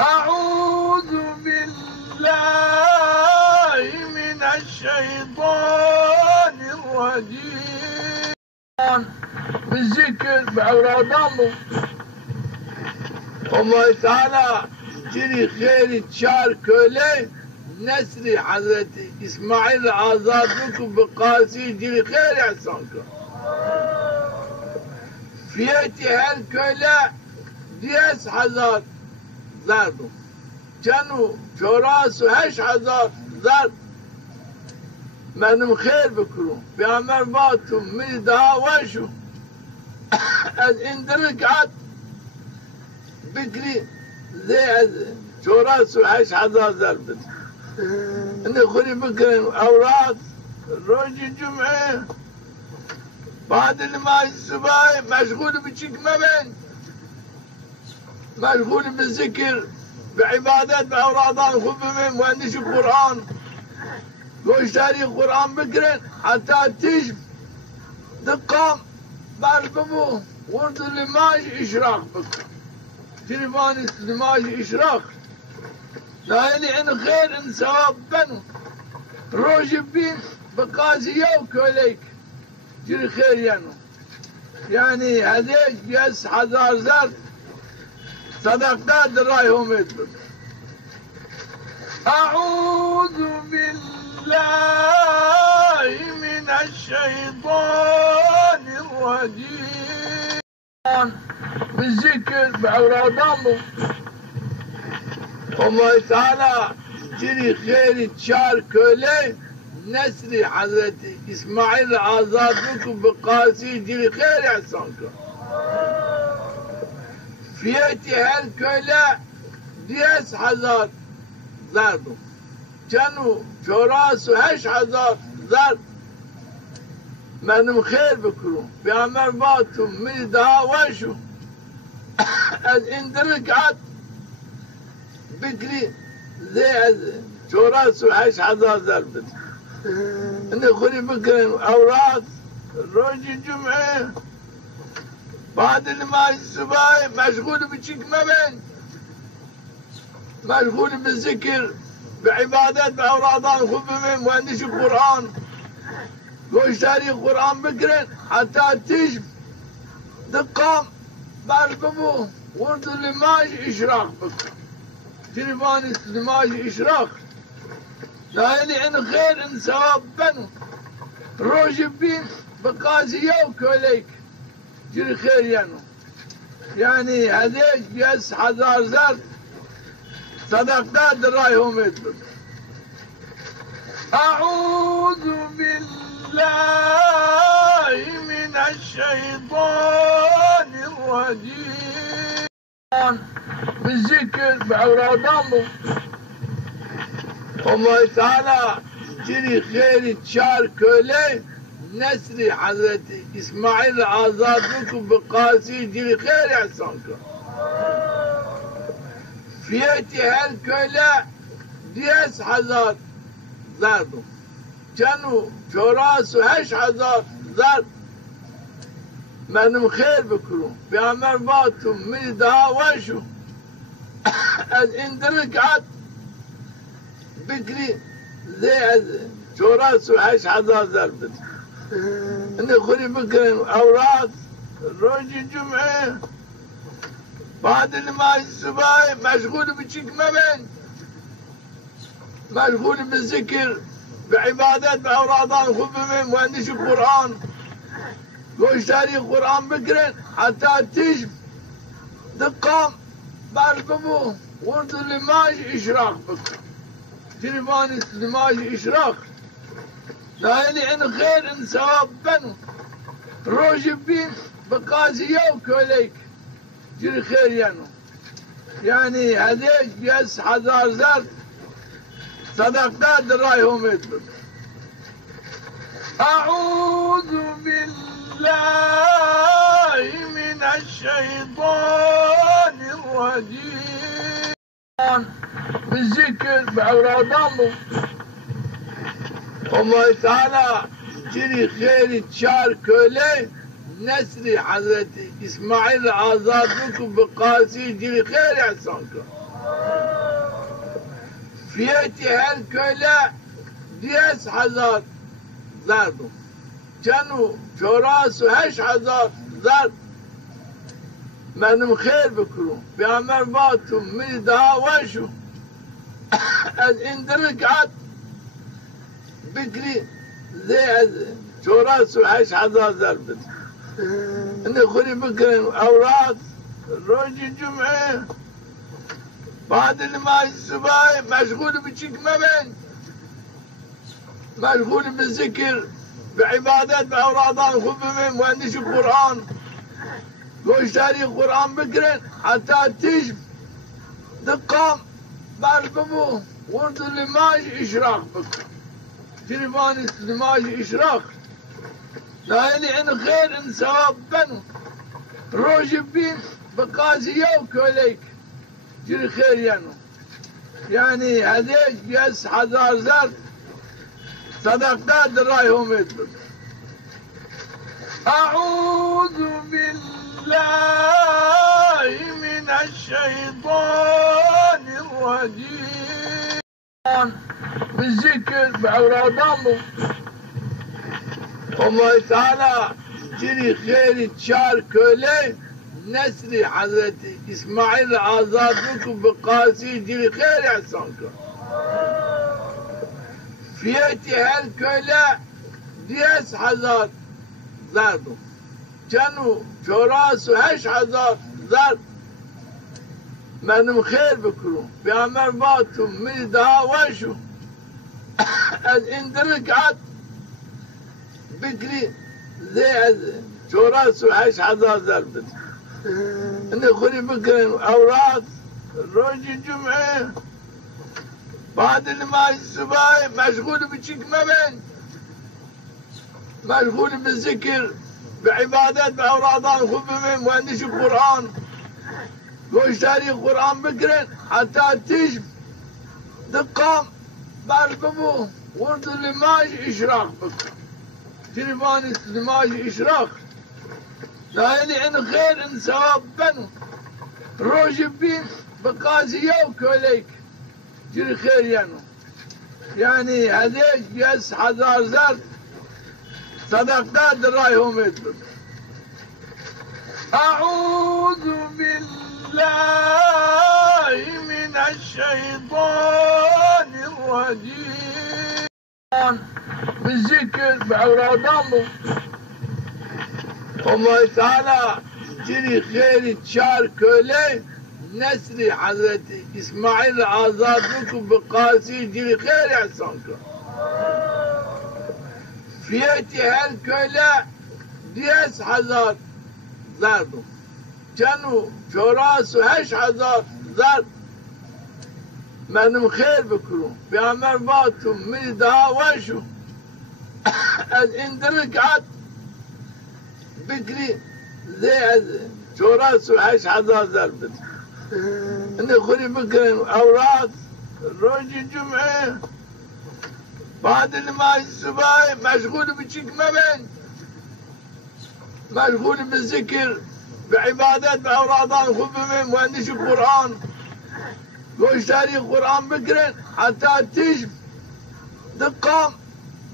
أعوذ بالله من الشيطان الرجيم بالذكر بأوراد الله الله تعالى جري خير تشار كله نسري حضرت إسماعيل آزاد لكم بقاسي جري خير إحسانكم فيتي هالكله ديس حزار زردو كانوا جوراس وهش حزار زرد منم خير بكرو بأمر باتو من دهاوشو از اندرك عد بكري زي شوراس وعيش حذا زرد اني خوري بكرين اوراد روج الجمعة بعد النماز الصباح مشغول بشيك مبين مشغول بالذكر بعبادات بأورادان خبمين وعندش القرآن واشتري القرآن بكرين حتى تجب دقام بارببو ورد اللماج إشراق بكر تلفان اللماج إشراق لا إن خير إن ثواب بنو روج بين بقاسي يوك وليك جري خير يعني هذيك بيس حذار زرد صدقات درايهم يدبر أعوذ بالله من الشيطان الرجيم بالذكر بأورادامه الله تعالى جري خير تشار كولي نسري حضرتي إسماعيل آزاد بكم بقاسي جري خير يحسنكم فيتي هالكولا ديس حزار زردو كانوا شوراس وهش حزار زرد منم خير بكرو بأمر باتو من دهاوشو از اندرك عد بكري زي شوراس وهش حزار زرد اني خوري بكرين اوراد روج الجمعة بعد النماز الصباح مشغول بشيك مبين مشغول بالذكر بعبادات بأورادان خبمين وعندش القرآن واشتري القرآن بكرين حتى تجب دقام بارببو ورد اللماج إشراق بكر تلفان اللماج إشراق لا إن خير إن ثواب بنو روج بين بقاسي يوك وليك جري خير يعني هذيك بيس حذار زرد صدقات درايهم يدبر أعوذ بالله من الشيطان الرجيم بالذكر بأورادامه الله تعالى جري خير تشار كولي نسري حضرتي إسماعيل آزاد بكم بقاسي جري خير يحسنكم فيتي هالكولا ديس حزار زردو كانوا شوراس وهش حزار زرد منم خير بكرو بأمر باتو من دهاوشو از اندرك عد بكري زي شوراس وهش حزار زرد اني خوري بكرين اوراد روج الجمعة بعد النماز الصباح مشغول بشيك مبين مشغول بالذكر بعبادات بأورادان خبمين وعندش القرآن واشتري القرآن بكرين حتى تجب دقام بارببو ورد اللماج إشراق بكر تلفان اللماج إشراق لا إن خير إن ثواب بنو روج بين بقاسي يوك وليك جري خير يعني هذيك بيس حذار زرد صدقات درايهم يدبر أعوذ بالله من الشيطان الرجيم بالذكر بأورادامه الله تعالى جري خير تشار كولي نسري حضرتي إسماعيل آزاد بكم بقاسي جري خير يحسنكم فيتي هالكولا ديس حزار زردو كانوا شوراس وهش حزار زرد منم خير بكرو بأمر باتو من دهاوشو از اندرك عد بكري زي شوراس وهش حزار زرد اني خوري بكرين اوراد روج الجمعة بعد النماز الصباح مشغول بشيك مبين مشغول بالذكر بعبادات بأورادان خبهم وعندش القرآن واشتري القرآن بكرا حتى تجب دقام بارببو ورد اللماج إشراق بك تلفان اللماج إشراق لا يلي إن خير إن ثواب بنو روج بين بقازي وكوليك جري خير يعني هذيك بيس حزار زر صدقات درايهم يدبر أعوذ بالله من الشيطان الرجيم بالذكر بأورادامه الله تعالى جري خير تشار كولي نسري حضرتي إسماعيل آزاد بكم بقاسي جري خير يحسنكم فيتي هالكولا ديس حزار زادو كانوا شوراسو هش حزار زاد منم خير بكرو بأمر باتو من دها وشو از اندرك عد بكري زي شوراسو هش حزار زاد اني خوري بكرين اوراد روج الجمعة بعد النماز الصباح مشغول بشيك مبين مشغول بالذكر بعبادات بأورادان خبهم وعندش القرآن واشتري القرآن بكرا حتى تجب دقام بارببو ورد اللماج إشراق بك تلفان اللماج إشراق لا يلي إن خير إن ثواب بنو روج بين بقازي وكوليك جري خير يعني هذيك بيس حزار زر صدقات درايهم يدبر أعوذ بالله من الشيطان الرجيم بالذكر بأورادامه الله تعالى جري خير تشار كولي نسري حضرتي إسماعيل آزاد بكم بقاسي جري خير يحسنكم فيتي هالكولا ديس حزار زادو كانوا شوراسو هش حزار زاد منم خير بكرو بأمر باتو من دها وشو از اندرك عد بكري زي شوراسو هش حزار زاد اني خوري بكرين اوراد روج الجمعة بعد النماز الصباح مشغول بشيك مبين مشغول بالذكر بعبادات بأورادان خبهم وعندش القرآن واشتري القرآن بكرا حتى تجب دقام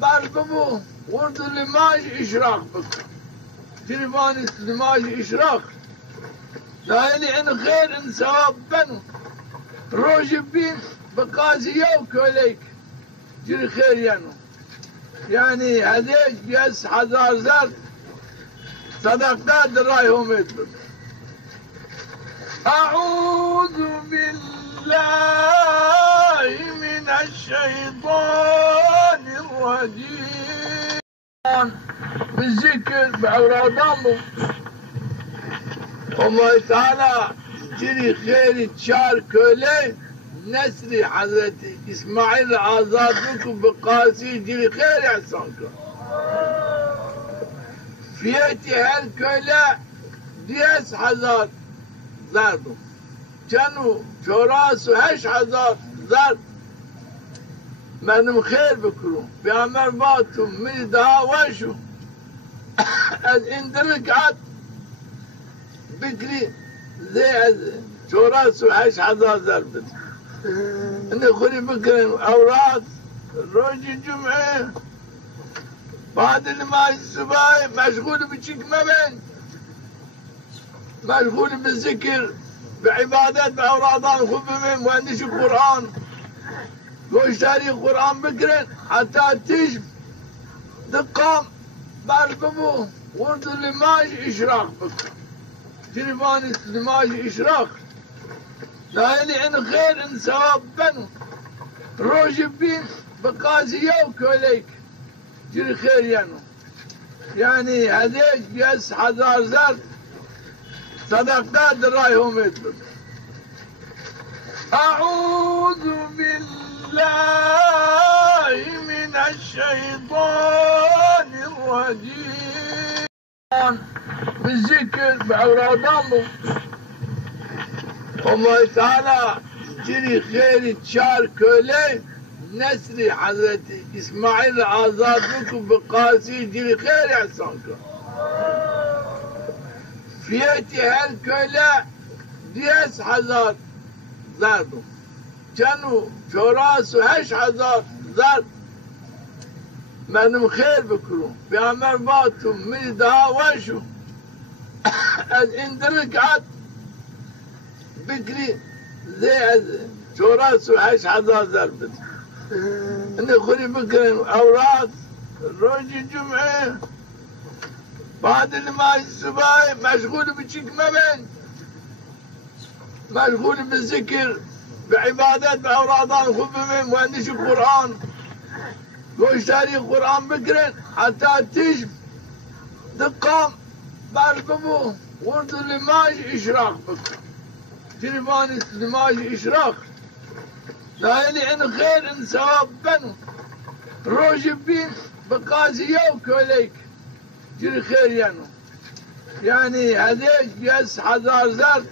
بارببو ورد اللماج إشراق بك تلفان اللماج إشراق لا يلي إن خير إن ثواب بنو روج بين بقازي وكوليك جري خير يعني هذيك بيس حزار زر صدقات درايهم يدبر أعوذ بالله من الشيطان الرجيم بالذكر بأورادامه الله تعالى جري خير تشار كولي نسري حضرتي إسماعيل آزاد بكم بقاسي جري خير يحسنكم فيتي هالكولا ديس حزار زادو كانوا شوراسو هش حزار زاد منم خير بكرو بأمر باتو من دها وشو از اندرك عد بكري زي شوراسو هش حزار زاد اني خوري بكرين اوراد روج الجمعة بعد النماز الصباح مشغول بشيك مبين مشغول بالذكر بعبادات بأورادان خبهم وعندش القرآن واشتري القرآن بكرا حتى تجب دقام بارببو ورد اللماج إشراق بك تلفان اللماج إشراق لا يلي إن خير إن ثواب بنو روج بين بقاضية وكوليك جري خير يعني هذيك بيس حزار زر صدقات درايهم يطلب. أعوذ بالله من الشيطان الرجيم بالذكر بأوراد الله الله تعالى جري خير تشار كولي نسري حضرتي إسماعيل آزاد بكم بقاسي جري خير إحسانكم فيتي هالكولا ديس حزار زردو كانوا شوراس وهش حزار زرد منم خير بكرون بأمر باتم من دها وشو از اندرك عد بكري زي شوراس وهش حزار زرد اني خوري بكرين اوراد روج الجمعة بعد النماز الصباح مشغول بشيك مبين مشغول بالذكر بعبادات بأورادان خبهم وعندش القرآن واشتري القرآن بكرين حتى تجب دقام بارببو ورد اللماج إشراق بكر تلفان اللماج إشراق لا يلي إن خير إن ثواب بنو روج بين بقاسية وكوليك جري خير يعني هذيك بيس حزار زر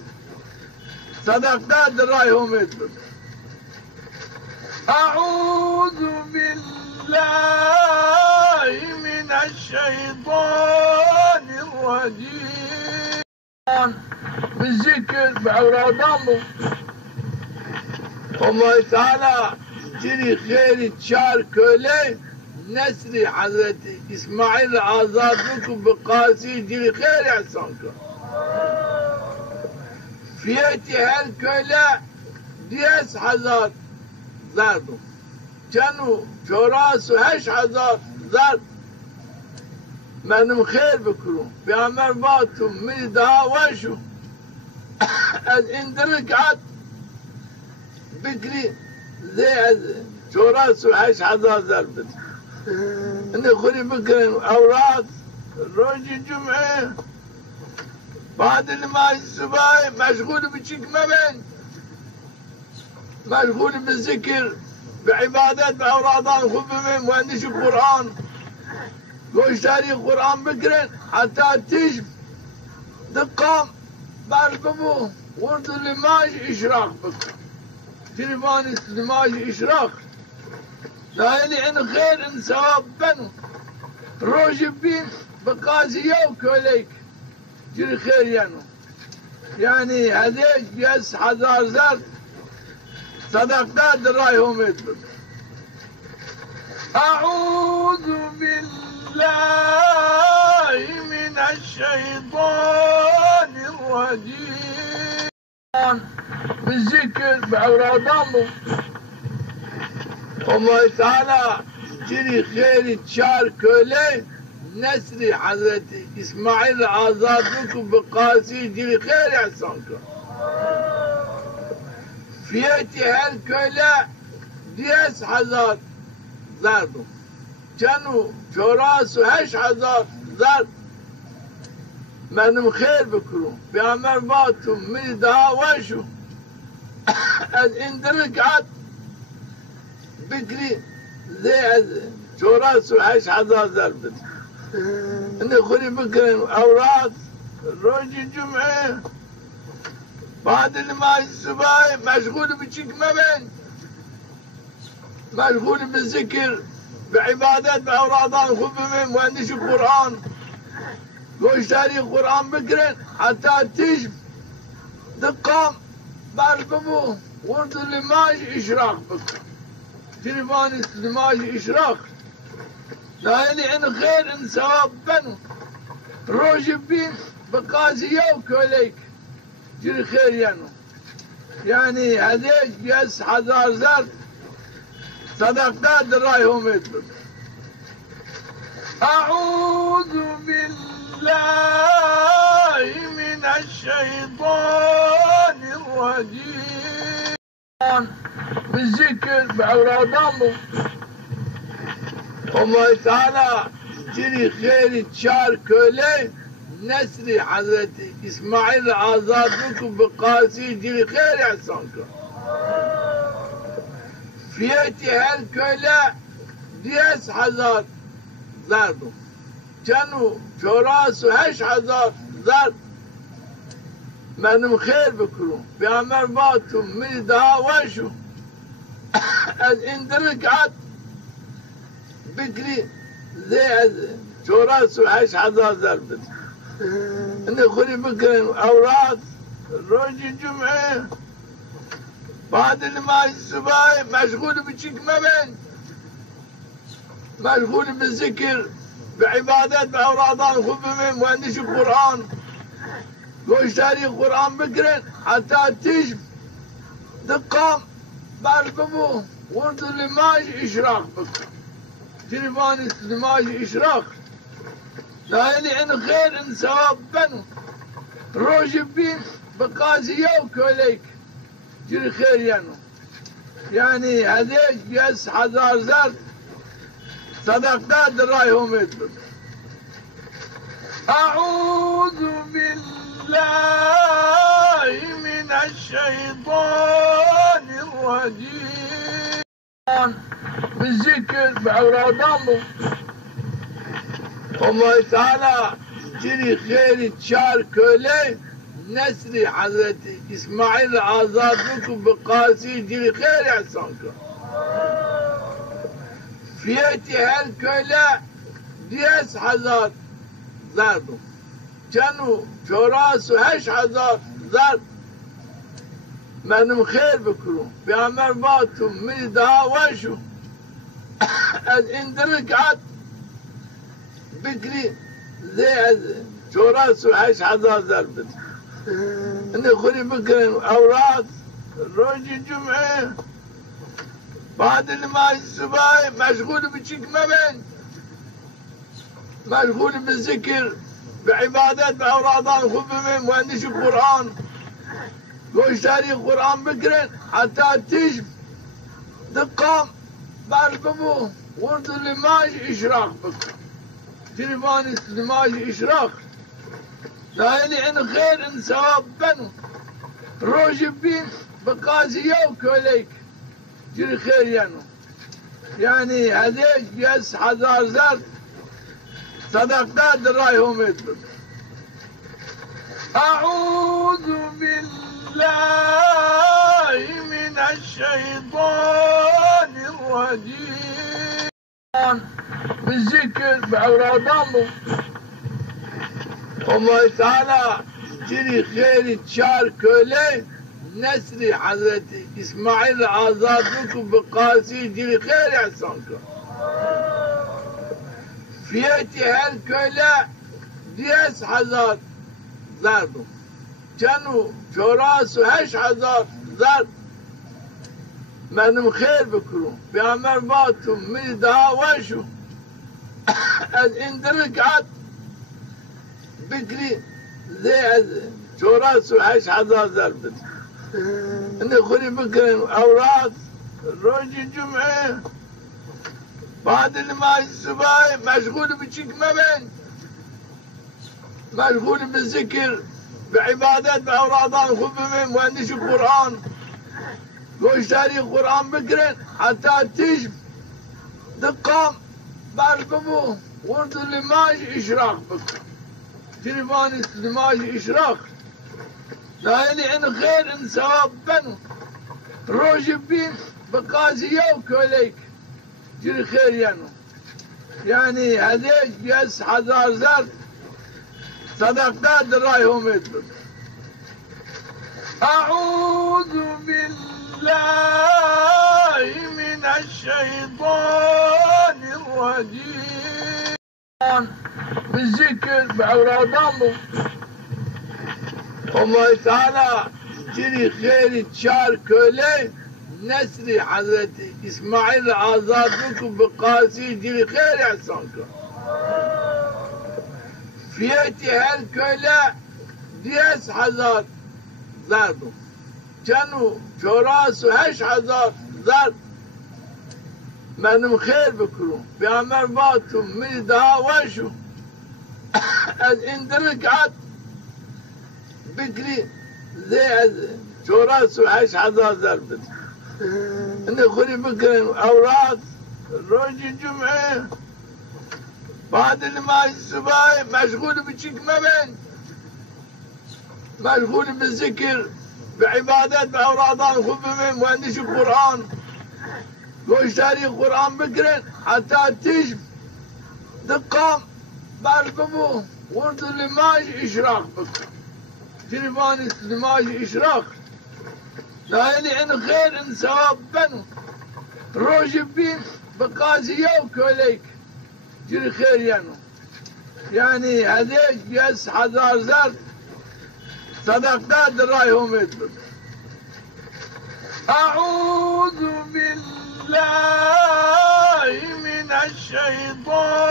صدقات درايهم يطلب. أعوذ بالله من الشيطان الرجيم بالذكر بأوراد الله الله تعالى جري خير تشار كولي نسري حضرتي إسماعيل آزاد بكم بقاسي جري خير إحسانكم فيتي هالكولا ديس حزار زردو كانوا شوراس وهش حزار زرد منم خير بكرون بأمر باتم من دها وشو از اندرك عد بكري زي شوراس وهش حزار زرد اني خوري بكرين اوراد روج الجمعة بعد النماز الصباح مشغول بشيك مبين مشغول بالذكر بعبادات بأورادان خبهم وعندش القرآن واشتري القرآن بكرين حتى تجب دقام بارببو ورد اللماج إشراق بكر تلفان اللماج إشراق لا يلي إن خير إن ثواب بنو روج بين بقاسية وكوليك جري خير يعني هذيك بيس حزار زر صدقات درايهم يطلب. أعوذ بالله من الشيطان الرجيم بالذكر بأوراد الله الله تعالى جري خير تشار كولي نسري حضرتي إسماعيل آزاد بكم بقاسي جري خير إحسانكم فيتي هالكولا ديس حزار زردو كانوا شوراس وهش حزار زرد منم خير بكرون بأمر باتم من دها وشو از اندرك عد بكري زي شوراس وهش حزار زرد اني خوري بكرين اوراد روج الجمعة بعد النماز الصباح مشغول بشيك مبين مشغول بالذكر بعبادات بأورادان خبهم وعندش القرآن واشتري القرآن بكرين حتى تجب دقام بارببو ورد اللماج إشراق بكر تلفان اللماج إشراق لا يلي إن خير إن ثواب بنو روج بين بقاسية وكوليك جري خير يعني هذيك بيس حزار زر صدقات درايهم يطلب. أعوذ بالله من الشيطان الرجيم بالذكر بأوراد الله Allah Teala ciri kheri çar köle nesri Hazreti İsmail azadlık bekasi ciri kheri ihsan kı. Fiyeti her köle 10,000 zardum. Canu çorasu 8,000 zard. Benim khir bikrum. Peygamber batum min daha vaşu. Az indirik at بكري زي شوراسو 8,000 ضرب اني خلي بكري اوراق روج الجمعة بعد النماز الصباح مشغول بشكمة بين مشغول بالذكر بعبادات باوراضان خبمين واندش القرآن واشتري القرآن بكري حتى تجب دقام بارببو ورد النماز اشراق بكري جريبان النماز إشراق لا يعني إن خير إن ثواب بنو روج بين بقاسي يوك وليك جري خير يعني هذيك 10,000 زر صدقات رايهم يدبر أعوذ بالله من الشيطان الرجيم بالذكر بعورادامه Allah Teala ciri kheri çar köle nesri Hazreti İsmail azadlık bekasi ciri kheri ihsan kı. Fiyeti her köle 10,000 zardum. Canu çorasu 8,000 zard. Benim khir bikrum. Peygamber batum min daha vaşu. Az indirik at بكري زي شوراسو 8,000 ضرب اني خلي بكري اوراق روج الجمعة بعد النماز الصباح مشغول بشكمة بين مشغول بالذكر بعبادات باوراضان خبمين واندش القرآن واشتري القرآن بكري حتى تجب دقام بارببو ورد النماز اشراق بكري جريبان النماز إشراق لا يعني إن خير إن ثواب بنو روج بين بقاسي يوك وليك جري خير يعني هذيك 10,000 زر صدقات رايهم يدبر أعوذ بالله من الشيطان الرجيم بالذكر بعورادامه Allah Teala ciri kheri çar köle nesri Hazreti İsmail azadlık bekasi ciri kheri ihsan kı. Fiyeti her köle 10,000 zardum. Canu çorasu 8,000 zard. Benim khir bikrum. Peygamber batum min daha vaşu. Az indirik at بكري زي شوراسو 8,000 ضرب اني خلي بكري اوراق روج الجمعة بعد النماز الصباح مشغول بشكمة بين مشغول بالذكر بعبادات باوراضان خبمين واندش القرآن واشتري القرآن بكري حتى تجب دقام بارببو ورد النماز إشراق بكري جريبان النماز إشراق لا يعني إن خير إن ثواب بنو روج بين بقاسي يوك وليك جري خير يعني هذيك 10,000 زر صدقات رايهم يدبر أعوذ بالله من الشيطان الرجيم بالذكر بعورادامه Allah Teala ciri kheri çar köle nesri Hazreti İsmail azadlık bekasi ciri kheri ihsan kı. Fiyeti her köle 10,000 zardum. Canu çorasu 8,000 zard. منم خير بكرون بأمر باتم من دهاوشو از اندرك عد بكري زي شوراس وحش حزازر بد اني خوري بكرين اوراد روج الجمعة بعد النماز الصباح مشغول بشيك مبين مشغول بالذكر بعبادات بأورادان خبهم وعندش القرآن واشتري القرآن بكرين حتى تجب دقام بارببو ورد اللماج إشراق بكر جربان اللماج إشراق لا إن خير إن ثواب بنو روج بين بقاسي يوك وليك جري خير يعني هذيك بيس حزار زر صدقات رايهم يدبر أعوذ بالله من الشيطان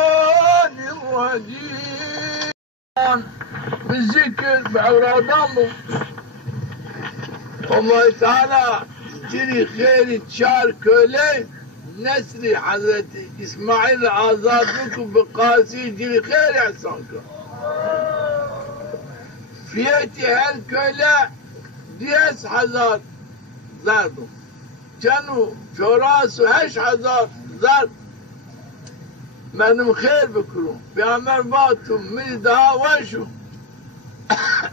الرجيم بالذكر بأوراد الله الله تعالى جري خير تشار كولي نسري حضرتي إسماعيل آزاد بكم بقاسي جري خير يحسنكم فيتي هالكولا ديس حزار زردو كانوا شوراس وهش حزار زرد منم خير بكرون بأمر باتم من دهاوشو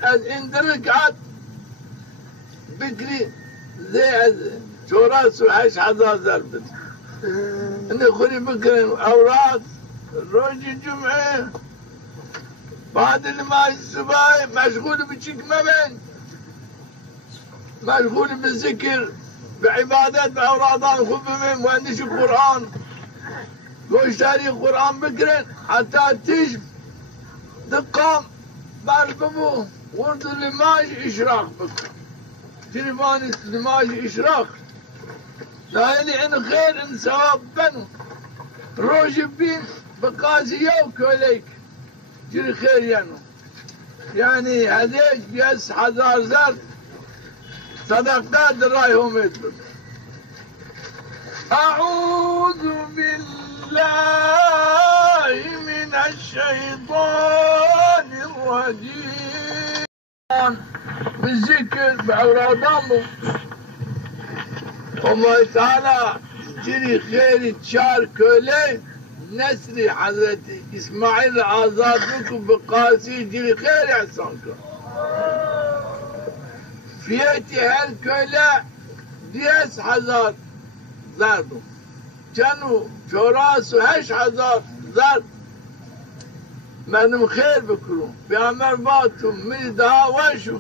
از اندرك عد بكري زي شوراس وهش حزار زرد اني خوري بكرين اوراد روج الجمعة بعد النماز الصباح مشغول بشيك مبين مشغول بالذكر بعبادات بأورادان خبهم وعندش القرآن واشتري القرآن بكرين حتى تجب دقام بارببو ورد اللماج إشراق بكر جربان اللماج إشراق لا إن خير إن ثواب بنو روج بين بقاسي يوك وليك جري خير يعني هذيك بيس حزار زر صدقات رايهم يدبر أعوذ بالله من الشيطان الرجيم بالذكر بأوراد الله الله تعالى جري خير تشار كولي نسري حضرتي إسماعيل آزاد بكم بقاسي جري خير يحسنكم فيتي هالكولا ديس حزار زردو كانوا شوراس وهش حزار زرد منم خير بكرون بأمر باتم من دهاوشو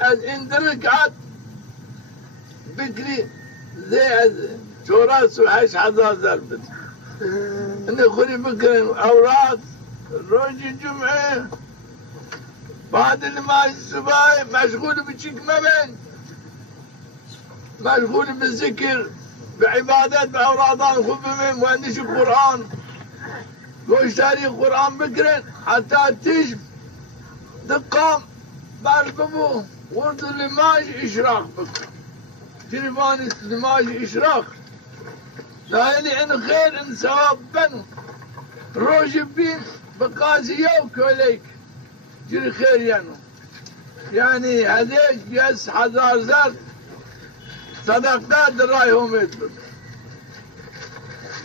از اندرك عد بكري زي شوراس وهش حزار زرد اني خوري بكرين اوراد روج الجمعة بعد النماز الصباح مشغول بشيك مبين مشغول بالذكر بعبادات بأورادان خبهم وعندش القرآن واشتري القرآن بكرين حتى تجب دقام بارببو ورد اللماج إشراق بكر جربان اللماج إشراق لا إن خير إن ثواب بنو روج بين بقاسي يوك وليك جري خير يعني هذيك بيس حزار زر صدقات رايهم يدبر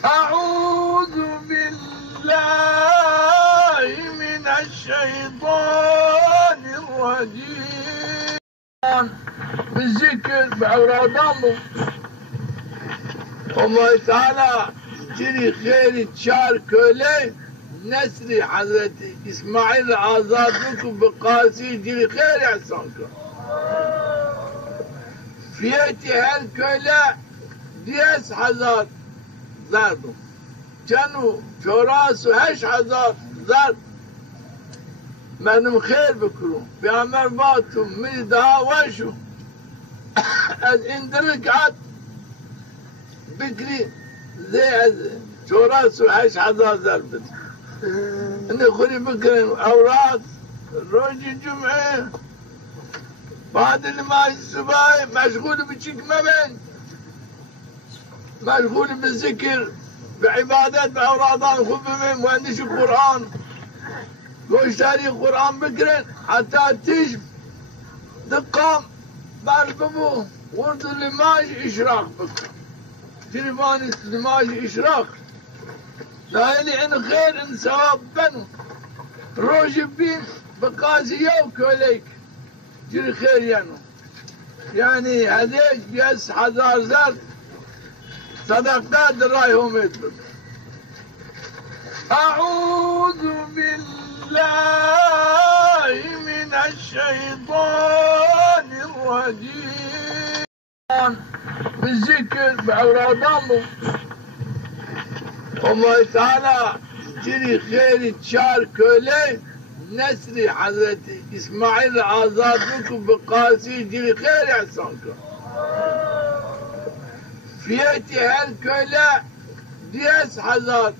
أعوذ بالله من الشيطان الرجيم بالذكر بأوراد الله الله تعالى جري خير تشار كولي نسري حضرتي إسماعيل آزاد بكم بقاسي جري خير يحسنكم فيتي هالكولا ديس حزار زردو كانوا شوراس وهش حزار زرد منم خير بكرون بأمر باتم من دهاوشو از اندرك عد بكري زي شوراس وهش حزار زرد اني خوري بكرين اوراد روج الجمعة بعد النماز الصباح مشغول بشيك مبين مشغول بالذكر بعبادات بأورادان خبهم وندش القرآن واشتري القرآن بكرن حتى تجب دقام بارببو ورد اللماج إشراق بك تلفان اللماج إشراق لا يلي إن خير إن ثواب بنو روجب بين بقاسي يوك وليك جري خير يعني هذيك بيس حزار زر صدقات درايهم يدبر أعوذ بالله من الشيطان الرجيم بالذكر بأورادامه الله تعالى جري خير تشار كولي نسري حضرتي إسماعيل آزاد بكم بقاسي جري خير يحسنكم فيتي هالكولا ديس حزار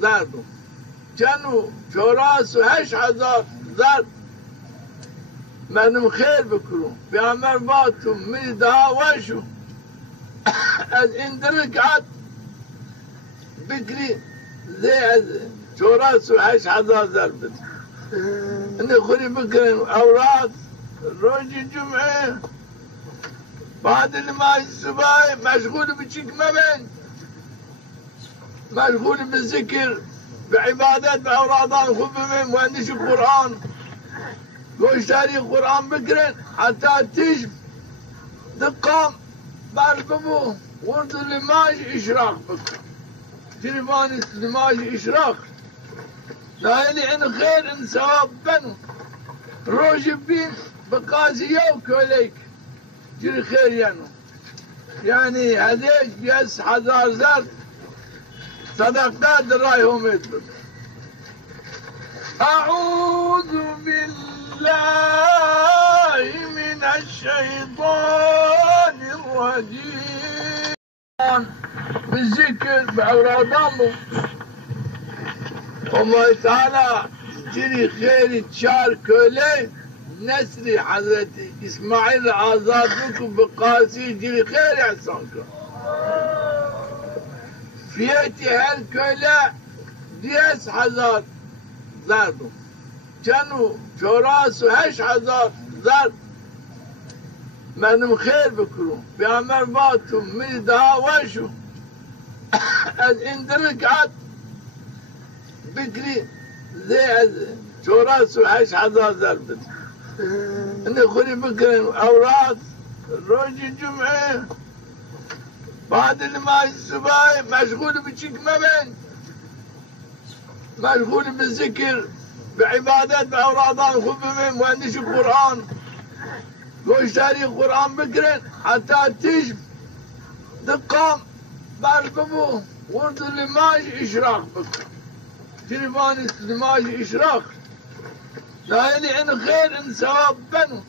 زردو كانوا شوراسو هش حزار زرد منم خير بكرون بأمر باتو من دها وشو از اندرك عد بكري زي شوراسو هش حزار زرد اني خوري بكرين اوراد روجي جمعه بعد النماز الصباح مشغول بشيك مبين مشغول بالذكر بعبادات بأورادان خبهم وندش القرآن واشتري القرآن بكرن حتى تجب دقام بارببو ورد اللماج إشراق بك تلفان اللماج إشراق لا يلي إن خير إن ثواب بنو روجب بين بقاسي يوك وليك جري خير يعني هذيك بيس حزار زر صدقات درايهم يدبر أعوذ بالله من الشيطان الرجيم بالذكر بأورادامه الله تعالى جري خير تشار كولي نسري حضرتي إسماعيل آزاد بكم بقاسي جري خير يحسنكم فيتي هالكولا ديس حزار زردو كانوا شوراسو هش حزار زرد منم خير بكرون بأمر باتو من دها وشو از اندرك عد بكري زي شوراسو هش حزار زرد اني خوري بكرين اوراد روجي جمعه بعد النماز الصباح مشغول بشيك مبين مشغول بالذكر بعبادات بأورادان خبهم وندش القرآن واشتري القرآن بكرن حتى تجب دقام بارببو ورد اللماج إشراق بك تلفان اللماج إشراق لا يلي إن خير إن ثواب بنو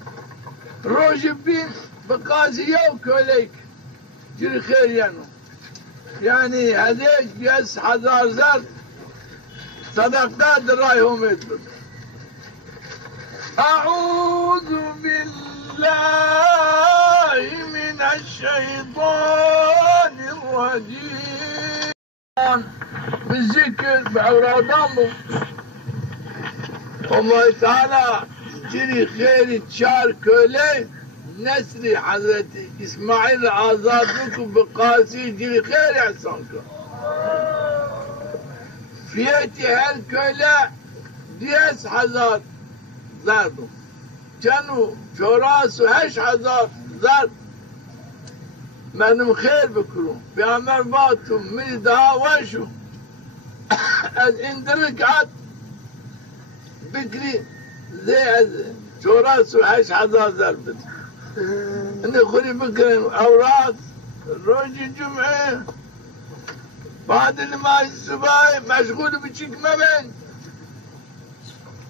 روجب بين بقاسي يوك وليك جري خير يعني هذيك بيس حزار زرد صدقات درايهم يدبر أعوذ بالله من الشيطان الرجيم بالذكر بأورادامه الله تعالى جري خير تشار كولي نسري حضرتي إسماعيل آزاد بكم بقاسي جري خير يحسنكم فيتي هالكولا ديس حزار زردو كانوا شوراسو هش حزار زرد منم خير بكرون بأمر باتو من دها وشو از اندرك عد بكري زي شوراسو هش حزار زرد اني خوري بكرين اوراد روجي جمعه بعد النماز الصباح مشغول بشيك مبين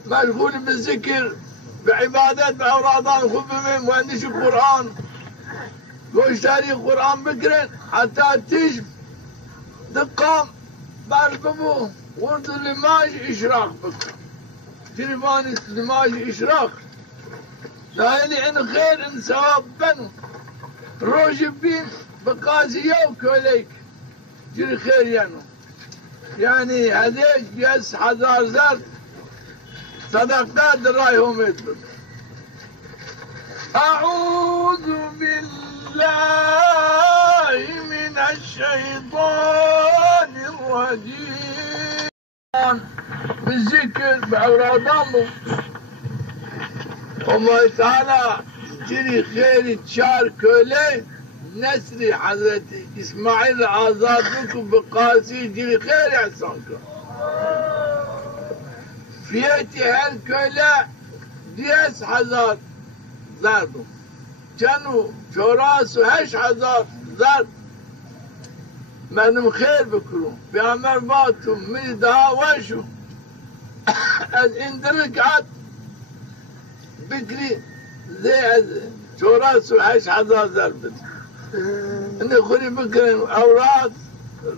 مشغول بالذكر بعبادات بأورادان خبهم وندش القرآن واشتري القرآن بكرن حتى تجب دقام بارببو ورد اللماج إشراق بك تلفان اللماج إشراق لا يلي إن خير إن ثواب بنو روجب بين بقاسية وكوليك جري خير يعني هذيك بيس حزار زر صدقات درايهم يدبر. أعوذ بالله من الشيطان الرجيم. بالذكر بأوراد الله الله تعالى جري خير تشار كولي نسري حضرتي إسماعيل آزادكم بقاسي جري خير يحسنكم فيتي هالكولا ديس حزار زردو كانوا شوراس وهش حزار زرد منم خير بكرون بأمر باتم من دها وشو از اندرك عد بكري زي شوراس وهش حزار زرد اني خلي بكرين اوراد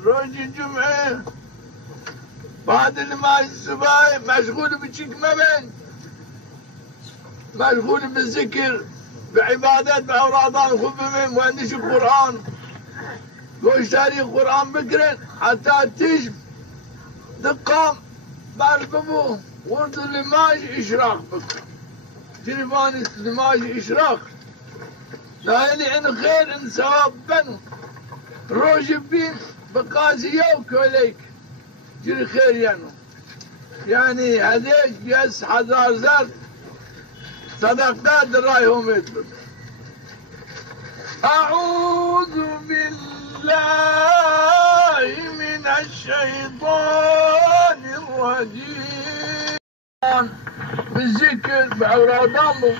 روج الجمعة بعد النماز الصباح مشغول بشيك مبين مشغول بالذكر بعبادات بأورادان خبمين وعندش القرآن واشتري القرآن بكرين حتى تجب دقام بارببو ورد اللماج إشراق بكر تليفان اللماج إشراق لا يلي إن خير إن ثواب بنو روج بين بقاسية وكوليك جري خير يعني هذيك بيس حزار زر صدقات درايهم يدبر. أعوذ بالله من الشيطان الرجيم. بالذكر بأوراد الله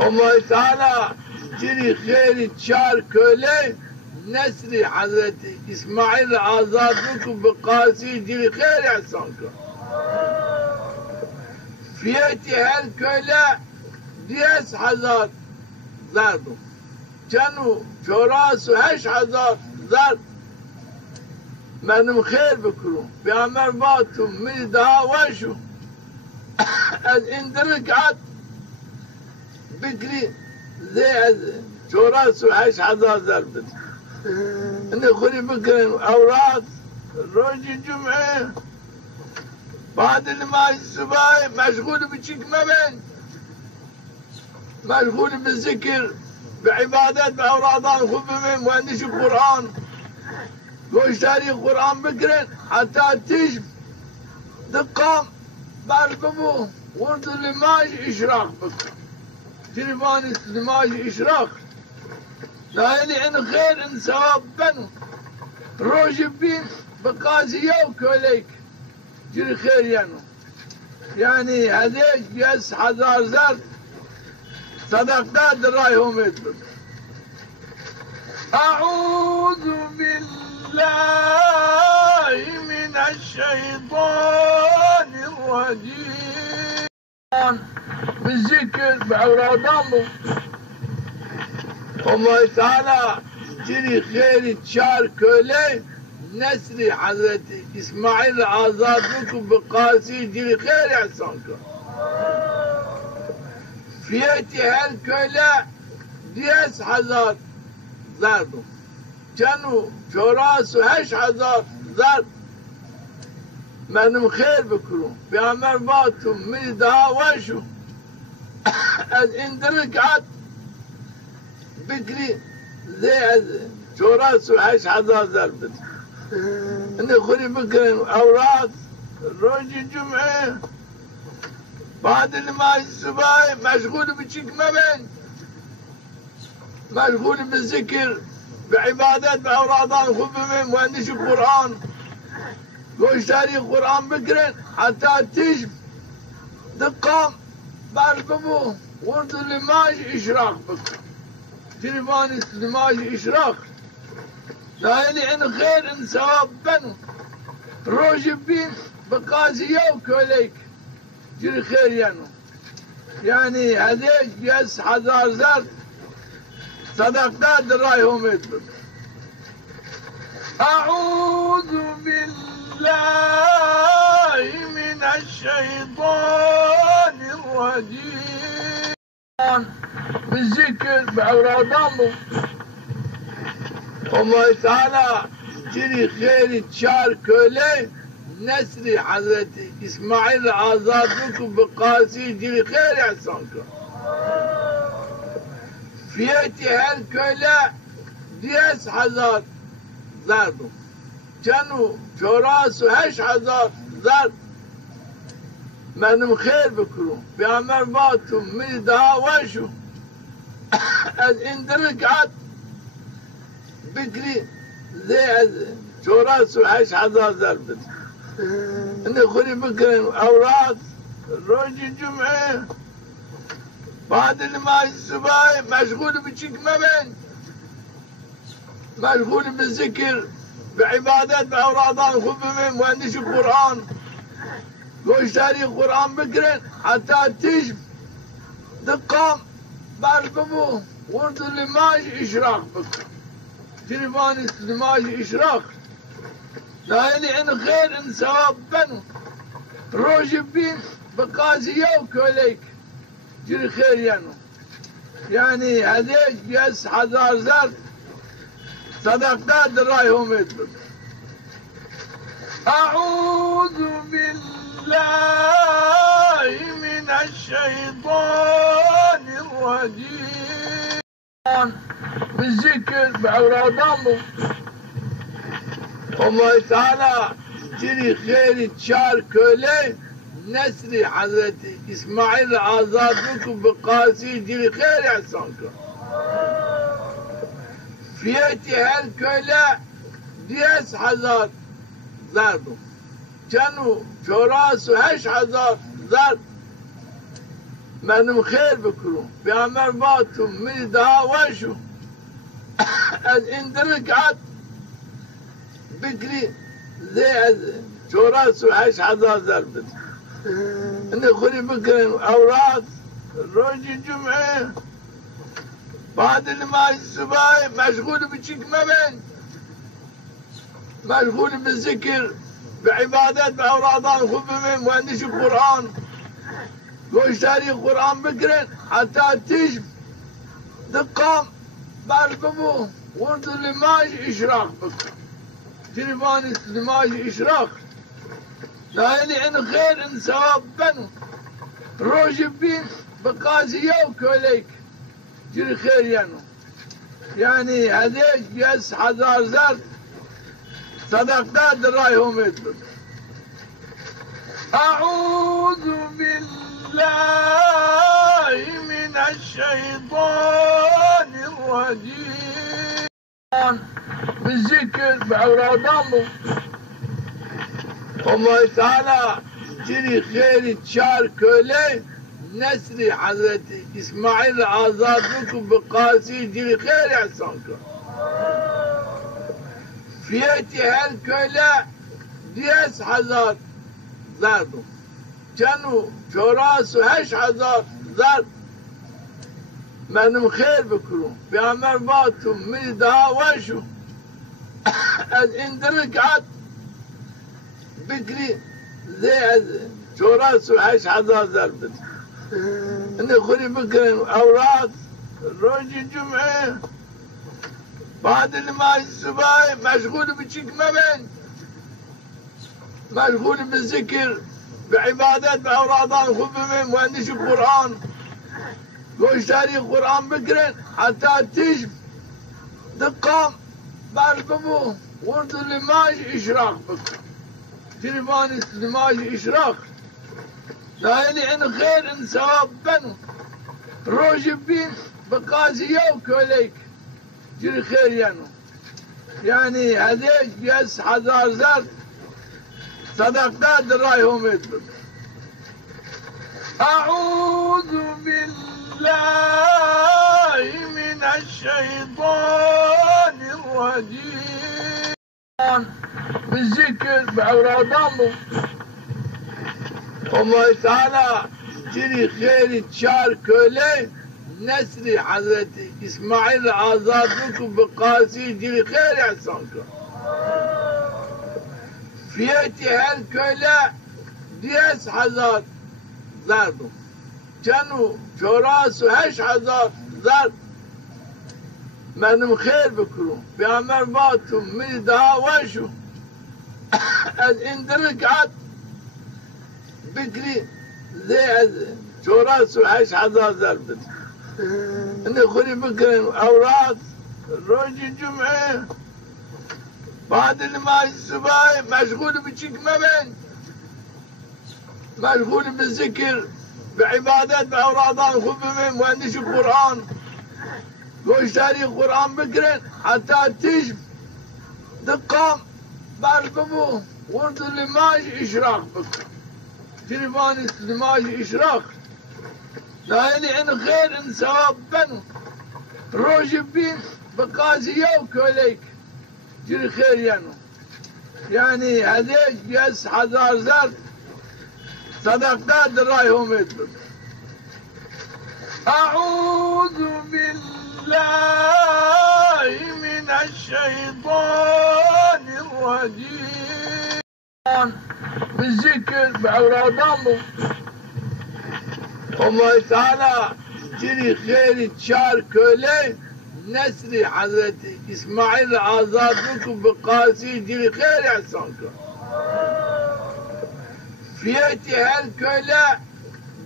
الله تعالى جري خير تشار كولي نسري حضرتي إسماعيل آزادكم بقاسي جري خير يحسنكم فيتي هالكولا ديس حزار زردو كانوا شوراس وهش حزار زرد منم خير بكرون بأمر باتم من دها وشو از اندرك عد بكري زي شوراس وهش حزار زرد اني خلي بكرين اوراد روج الجمعة بعد النماز الصباح مشغول بشيك مبين مشغول بالذكر بعبادات بأورادان خبمين وعندش القرآن واشتري القرآن بكرين حتى تجب دقام بارببو ورد اللماج إشراق بكر تليفان اللماج إشراق لا يلي إن خير إن ثواب بنو روج بين بقاسية وكوليك جري خير يعني هذيك بيس حزار زر صدقات درايهم يدبر. أعوذ بالله من الشيطان الرجيم. بالذكر بأوراد الله الله تعالى جري خير تشار كولي نسري حضرتي إسماعيل آزادكم بقاسي جري خير يحسنكم فيتي هالكولا ديس حزار زردو كانوا شوراس وهش حزار زرد منم خير بكرون بأمر باتم من دها وشو از اندرك عد بكري زي شوراس وهش حزار زرد اني خلي بكرين اوراد روج الجمعة بعد النماز الصباح مشغول بشيك مبين مشغول بالذكر بعبادات بأورادان خبمين وعندش القرآن واشتري القرآن بكرين حتى تجب دقام بارببو ورد اللماج إشراق بكر تليفان اللماج إشراق لا يلي إن خير إن ثواب بنو روج بين بقاسية وكوليك جري خير يعني هذيك بيس حزار زر صدقات درايهم يدبر. أعوذ بالله من الشيطان الرجيم. بالذكر بأوراد الله Allah Teala ciri kheri çar köle nesli Hazreti İsmail azad ku bekasi ciri kheri ihsan kı. Fiyeti her köle 10,000 zardum. Canu çorasu 8,000 zard. Benim khir bikrum. Peygamber batum mi daha vaşu. Az indirik at بكري زي شوراس وعيش حضار زربت اني خلي بكري اوراق روجي الجمعة بعد اللي ماشي الصباح مشغول بشيك مبين مشغول بالذكر بعبادات باوراضان خبمين وعنديش القرآن واشتري القرآن بكري حتى تجب دقام بارببو ورد اللي ماشي اشراق بكري تليفوني دماغي إشراق لايلي إن خير إن ثواب بنو روجي بين بقاسي يوك وليك جري خير يعني هذيك بيس 1000 زر صدقات رايهم يدبر أعوذ بالله من الشيطان الرجيم بالذكر بأورادامه Allah Teala ciri kheri çar köle nesli Hazreti İsmail azad ku bekasi ciri kheri ihsan kı. Fiyeti her köle 10,000 zardum. Canu çorasu 8,000 zard. Benim khir bikrum. Peygamber batum mi daha vaşu. Az indirik at بكري زي شوراس وعيش حضار زربت اني خلي بكري اوراق روجي الجمعة بعد اللي ماشي الصباح مشغول بشيك مبين مشغول بالذكر بعبادات باوراضان خبمين وعنديش القرآن واشتري القرآن بكري حتى تجب دقام بارببو ورد اللي ماشي اشراق بكري تليفوني دماغي إشراق لايلي إن خير إن ثواب بنو روجي بين بقاسي يوك وليك جري خير يعني هذيك بيس 1000 زر صدقات رايهم يدبر أعوذ بالله من الشيطان الرجيم بالذكر بأورادامه Allah Teala ciri kheri çar köle nesli Hazreti İsmail azad ku bekasi ciri kheri ihsan kı. Fiyeti her köle 10,000 zardum. Canu çorasu 8,000 zard. Benim khir bikrum. Peygamber batum mi daha vaşu. Az indirik at بكري زي شوراس وعيش حضار زربت اني خلي بكري اوراق روجي الجمعة بعد اللي ماشي الصباح مشغول بشيك مبين مشغول بالذكر بعبادات باوراضان خبمين وعنديش القرآن واشتري القرآن بكري حتى تجب دقام بارببو ورد اللي ماشي اشراق بكري تليفوني دماغي إشراق لايلي إن خير إن ثواب بنو روجي بين بقاسي يوك وليك جري خير يعني هذيك بيس 1000 زر صدقات رايهم يدبر أعوذ بالله من الشيطان الرجيم بالذكر بأورادامه Allah Teala ciri kheri çar köle nesli Hazreti İsmail azad ku bekasi ciri kheri ihsan kı. Fiyeti her köle 10,000 zardum. Canu çorasu 8,000 zard. من خير بكرون بأمر باتم من دهاوشو از اندركعت بكري زي شوراس وحش حضار زربت اني خلي بكرين اوراد روج الجمعة بعد النماز الصباح مشغول بشيك مبين مشغول بالذكر بعبادات بأورادان خبمين وعندش القرآن قوش تاريخ قرآن بكرين حتى تجب دقام بارببو ورد اللماج إشراق بكر تلفان اللماج إشراق لايلي إن خير إن ثواب بنو روج بين بقاسي يوك وليك جري خير يعني هذيك بيس حزار زرد صدقات رايهم يدبر أعوذ بالله من الشيطان الرجيم بالذكر بأورادامه الله تعالى جري خير تشار كولي نسري حضرتي إسماعيل آزاد بكم بقاسي جري خير إحسانكم فيتي هالكولا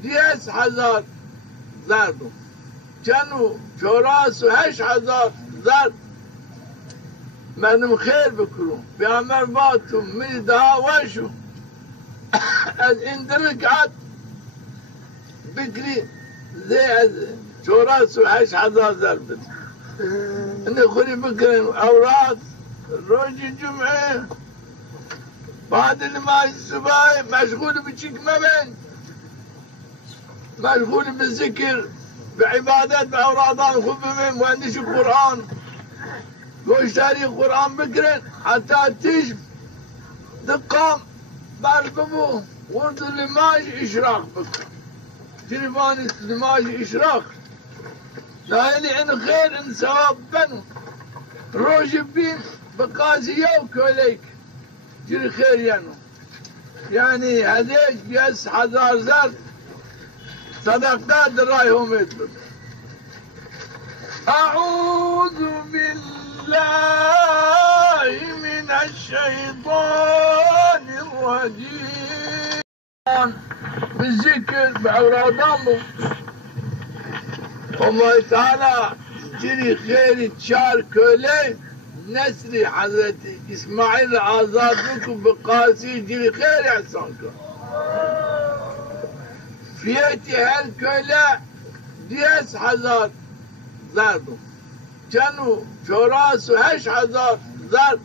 10,000 زردو كانوا شوراس و8,000 زرد من خير بكرون بأمر باتم من دهاوشو از اندركعت بكري زي شوراس و8,000 زرد اني خلي بكرين اوراد روج الجمعة بعد النماز الصباح مشغول بشيك مبين مشغول بالذكر بعبادات بأورادان خبمين وعندش القرآن قوش تاريخ قرآن بكرين حتى تجب دقام بارببو ورد اللماج إشراق بكر تلفان اللماج إشراق لايلي إن خير إن ثواب بنو روج بين بقاسي يوك وليك جري خير يعني هذيك بيس حزار زرد صدقات رايهم يدبر أعوذ بالله من الشيطان الرجيم بالذكر بأورادامه الله تعالى جري خير تشار كولي نسري حضرتي إسماعيل آزاد بكم بقاسي جري خير إحسانكم فيتي هالكولا 10,000 زردو كانوا شوراس و8,000 زرد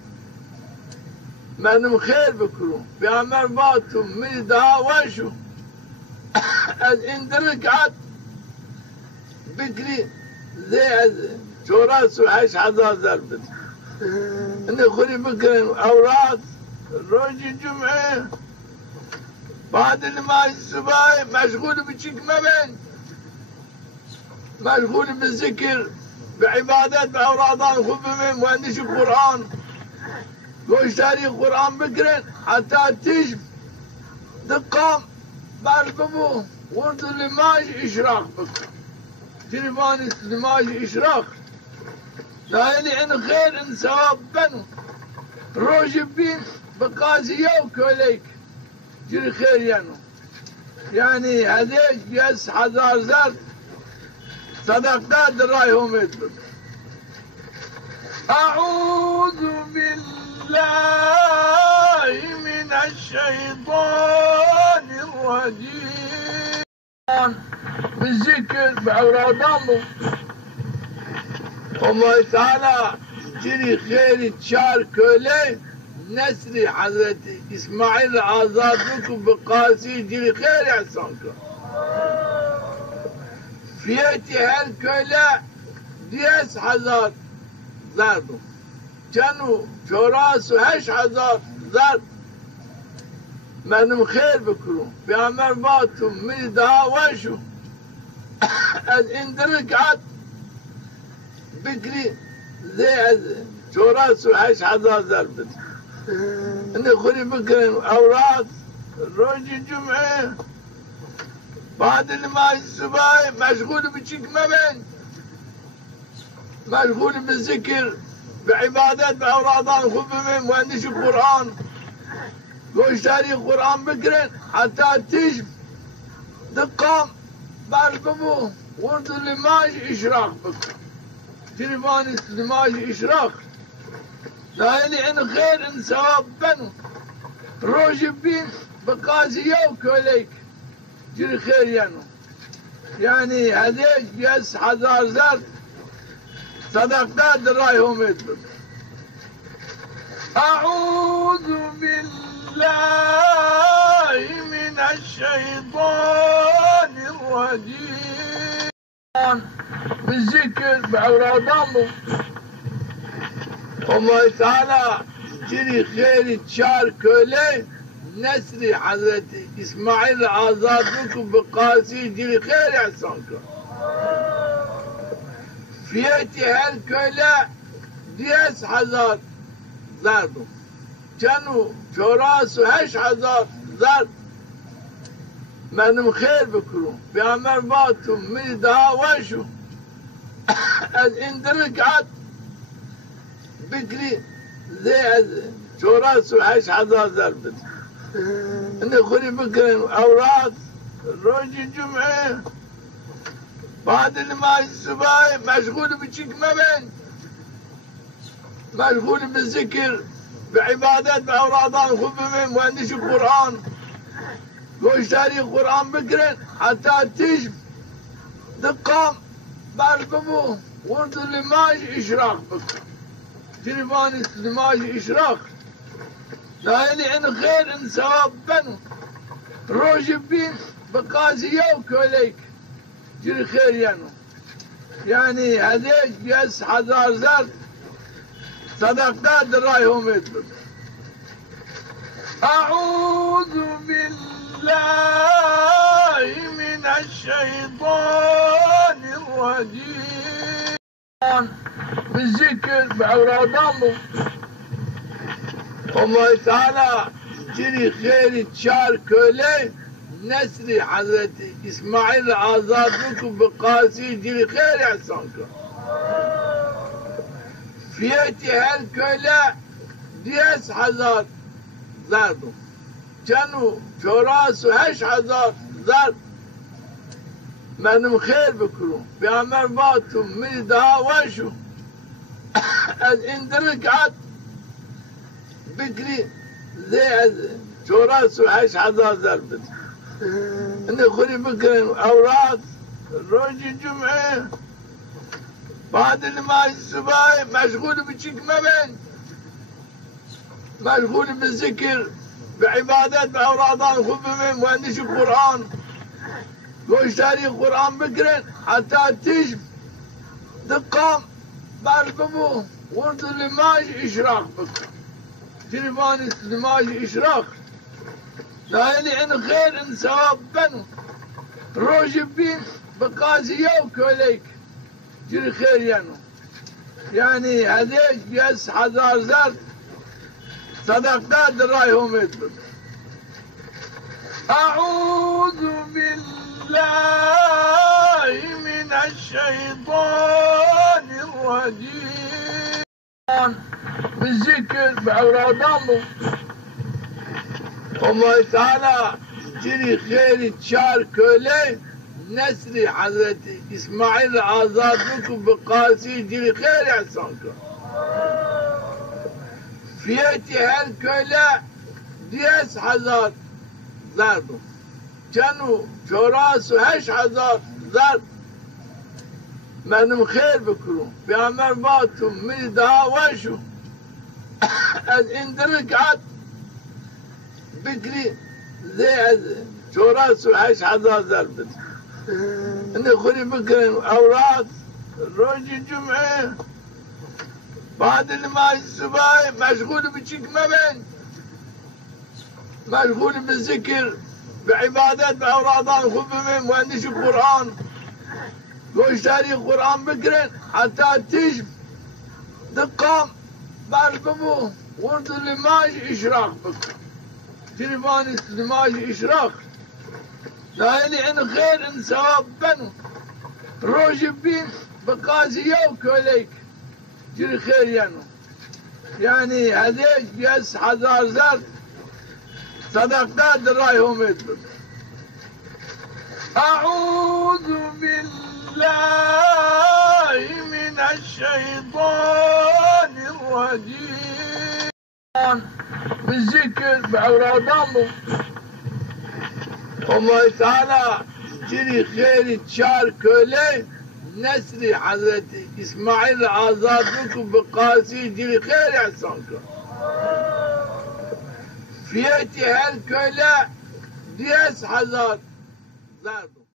من خير بكرون بأمر باتم من دهاوشو از اندركعت بكري زي شوراس و8,000 زرد اني خلي بكرين اوراد روج الجمعة بعد النماز الصباح مشغول بشيك مبين مشغول بالذكر بعبادات بأورادان خبمين وعندش القرآن قوش تاريخ قرآن بكرين حتى تجب دقام بارببو ورد اللماج إشراق بكر تلفان اللماج إشراق لايلي إن خير إن ثواب بنو روج بين بقاسي يوك وليك جري خير يعني هذيك بيس حزار زرد صدقات رايهم يدبر أعوذ بالله من الشيطان الرجيم بالذكر بأورادامه الله تعالى جري خير تشار كولي نسري حضرتي إسماعيل آزاد بكم بقاسي جري خير إحسانكم فيتي هالكولا 10,000 زردو كانوا شوراس و8,000 زرد من خير بكرون بأمر باتم من دهاوشو از اندركعت بكري زي شوراس و8,000 زرد اني خلي بكرين اوراد روج الجمعة بعد النماز الصباح مشغول بشيك مبين مشغول بالذكر بعبادات بأورادان خبمين مهندش القرآن قوش تاريخ القرآن بكرين حتى تجب دقام بارببو ورد اللي ماجي إشراق بك تليفاني اللي ماجي إشراق لايلي إن خير إن ثواب بنو روجب بين بقاسي يوك وليك جري خير يعني هذيك بيس حزار زرد صدقات رايهم يدبر أعوذ بالله من الشيطان الرجيم بالذكر بأورادامه الله تعالى جري خير تشار كولي نسري حضرتي إسماعيل آزاد بكم بقاسي جري خير إحسانكم فيتي هالكولا 10,000 زردوا كانوا جراس 8,000 زرد منم خير بكرون بأمر باتم من دها وشو از اندرك عد بكري زي جراس 8,000 زرد اني خوري بكرين أوراد روجي جمعه بعد النماز الصباح مشغول بشيك مبين مشغول بالذكر بعبادات بأورادان خبمين مهندش القرآن قوش تاريخ القرآن بكرين حتى تجب دقام بارببو ورد اللي ماجي إشراق بك تليفاني اللي ماجي إشراق لايلي إن خير إن ثواب بنو روجب بين بقاسي يوك وليك جري خير يعني هذيك بيس حزار زرد صدقات رايهم يدبر أعوذ بالله من الشيطان الرجيم بالذكر بأورادامه الله تعالى جري خير تشار كولي نسري حضرتي إسماعيل آزاد بكم بقاسي جري خير إحسانكم فيتي هالكولا 10,000 زردوا كانوا جراس 8,000 زرد منم خير بكرون بأمر باتم من دها وشو از اندرك عد بكري زي جراس 8,000 زرد اني خوري بكرين أوراد روجي جمعه بعد النماز الصباح مشغول بشيك مبين مشغول بالذكر بعبادات بأورادان خبمين مهندش القرآن قوش تاريخ القرآن بكرين حتى تجب دقام بارببو ورد اللي ماجي إشراق بك تليفاني اللي ماجي إشراق لايلي إن خير إن ثواب بنو روجب بين بقاسي يوك وليك جري خير يعني هذيك بيس حزار زرد صدقات رايهم يدبر أعوذ بالله من الشيطان الرجيم بالذكر بأورادامه الله تعالى جري خير تشار كولي نسري حضرتي إسماعيل آزاد بكم بقاسي جري خير إحسانكم فيتي هالكولا 10,000 زردوا كانوا جراس 8,000 زرد منم خير بكرون بأمر باتم من دها وشو از اندرك عد بكري زي جراس 8,000 زرد اني خوري بكرين أوراد روجي جمعه بعد النماز الصباح مشغول بشيك مبين مشغول بالذكر بعبادات بأورادان خبمين مهندش القرآن قوش تاريخ القرآن بكرين حتى تجب دقام بارببو ورد اللي ماجي إشراق بك تليفاني اللي ماجي إشراق لايلي إن خير إن ثواب بنو روجب بين بقاسي يوك وليك جري خير يعني هذيك بيس حزار زر صدقات رايهم يدبر. أعوذ بالله من الشيطان الرجيم. بالذكر بأورادهم الله تعالى جري خير تشار كولي نسري حضرتي إسماعيل آزادكم بقاسي جري خير يحسنكم فيتي هالكولا 10,000 ضرب.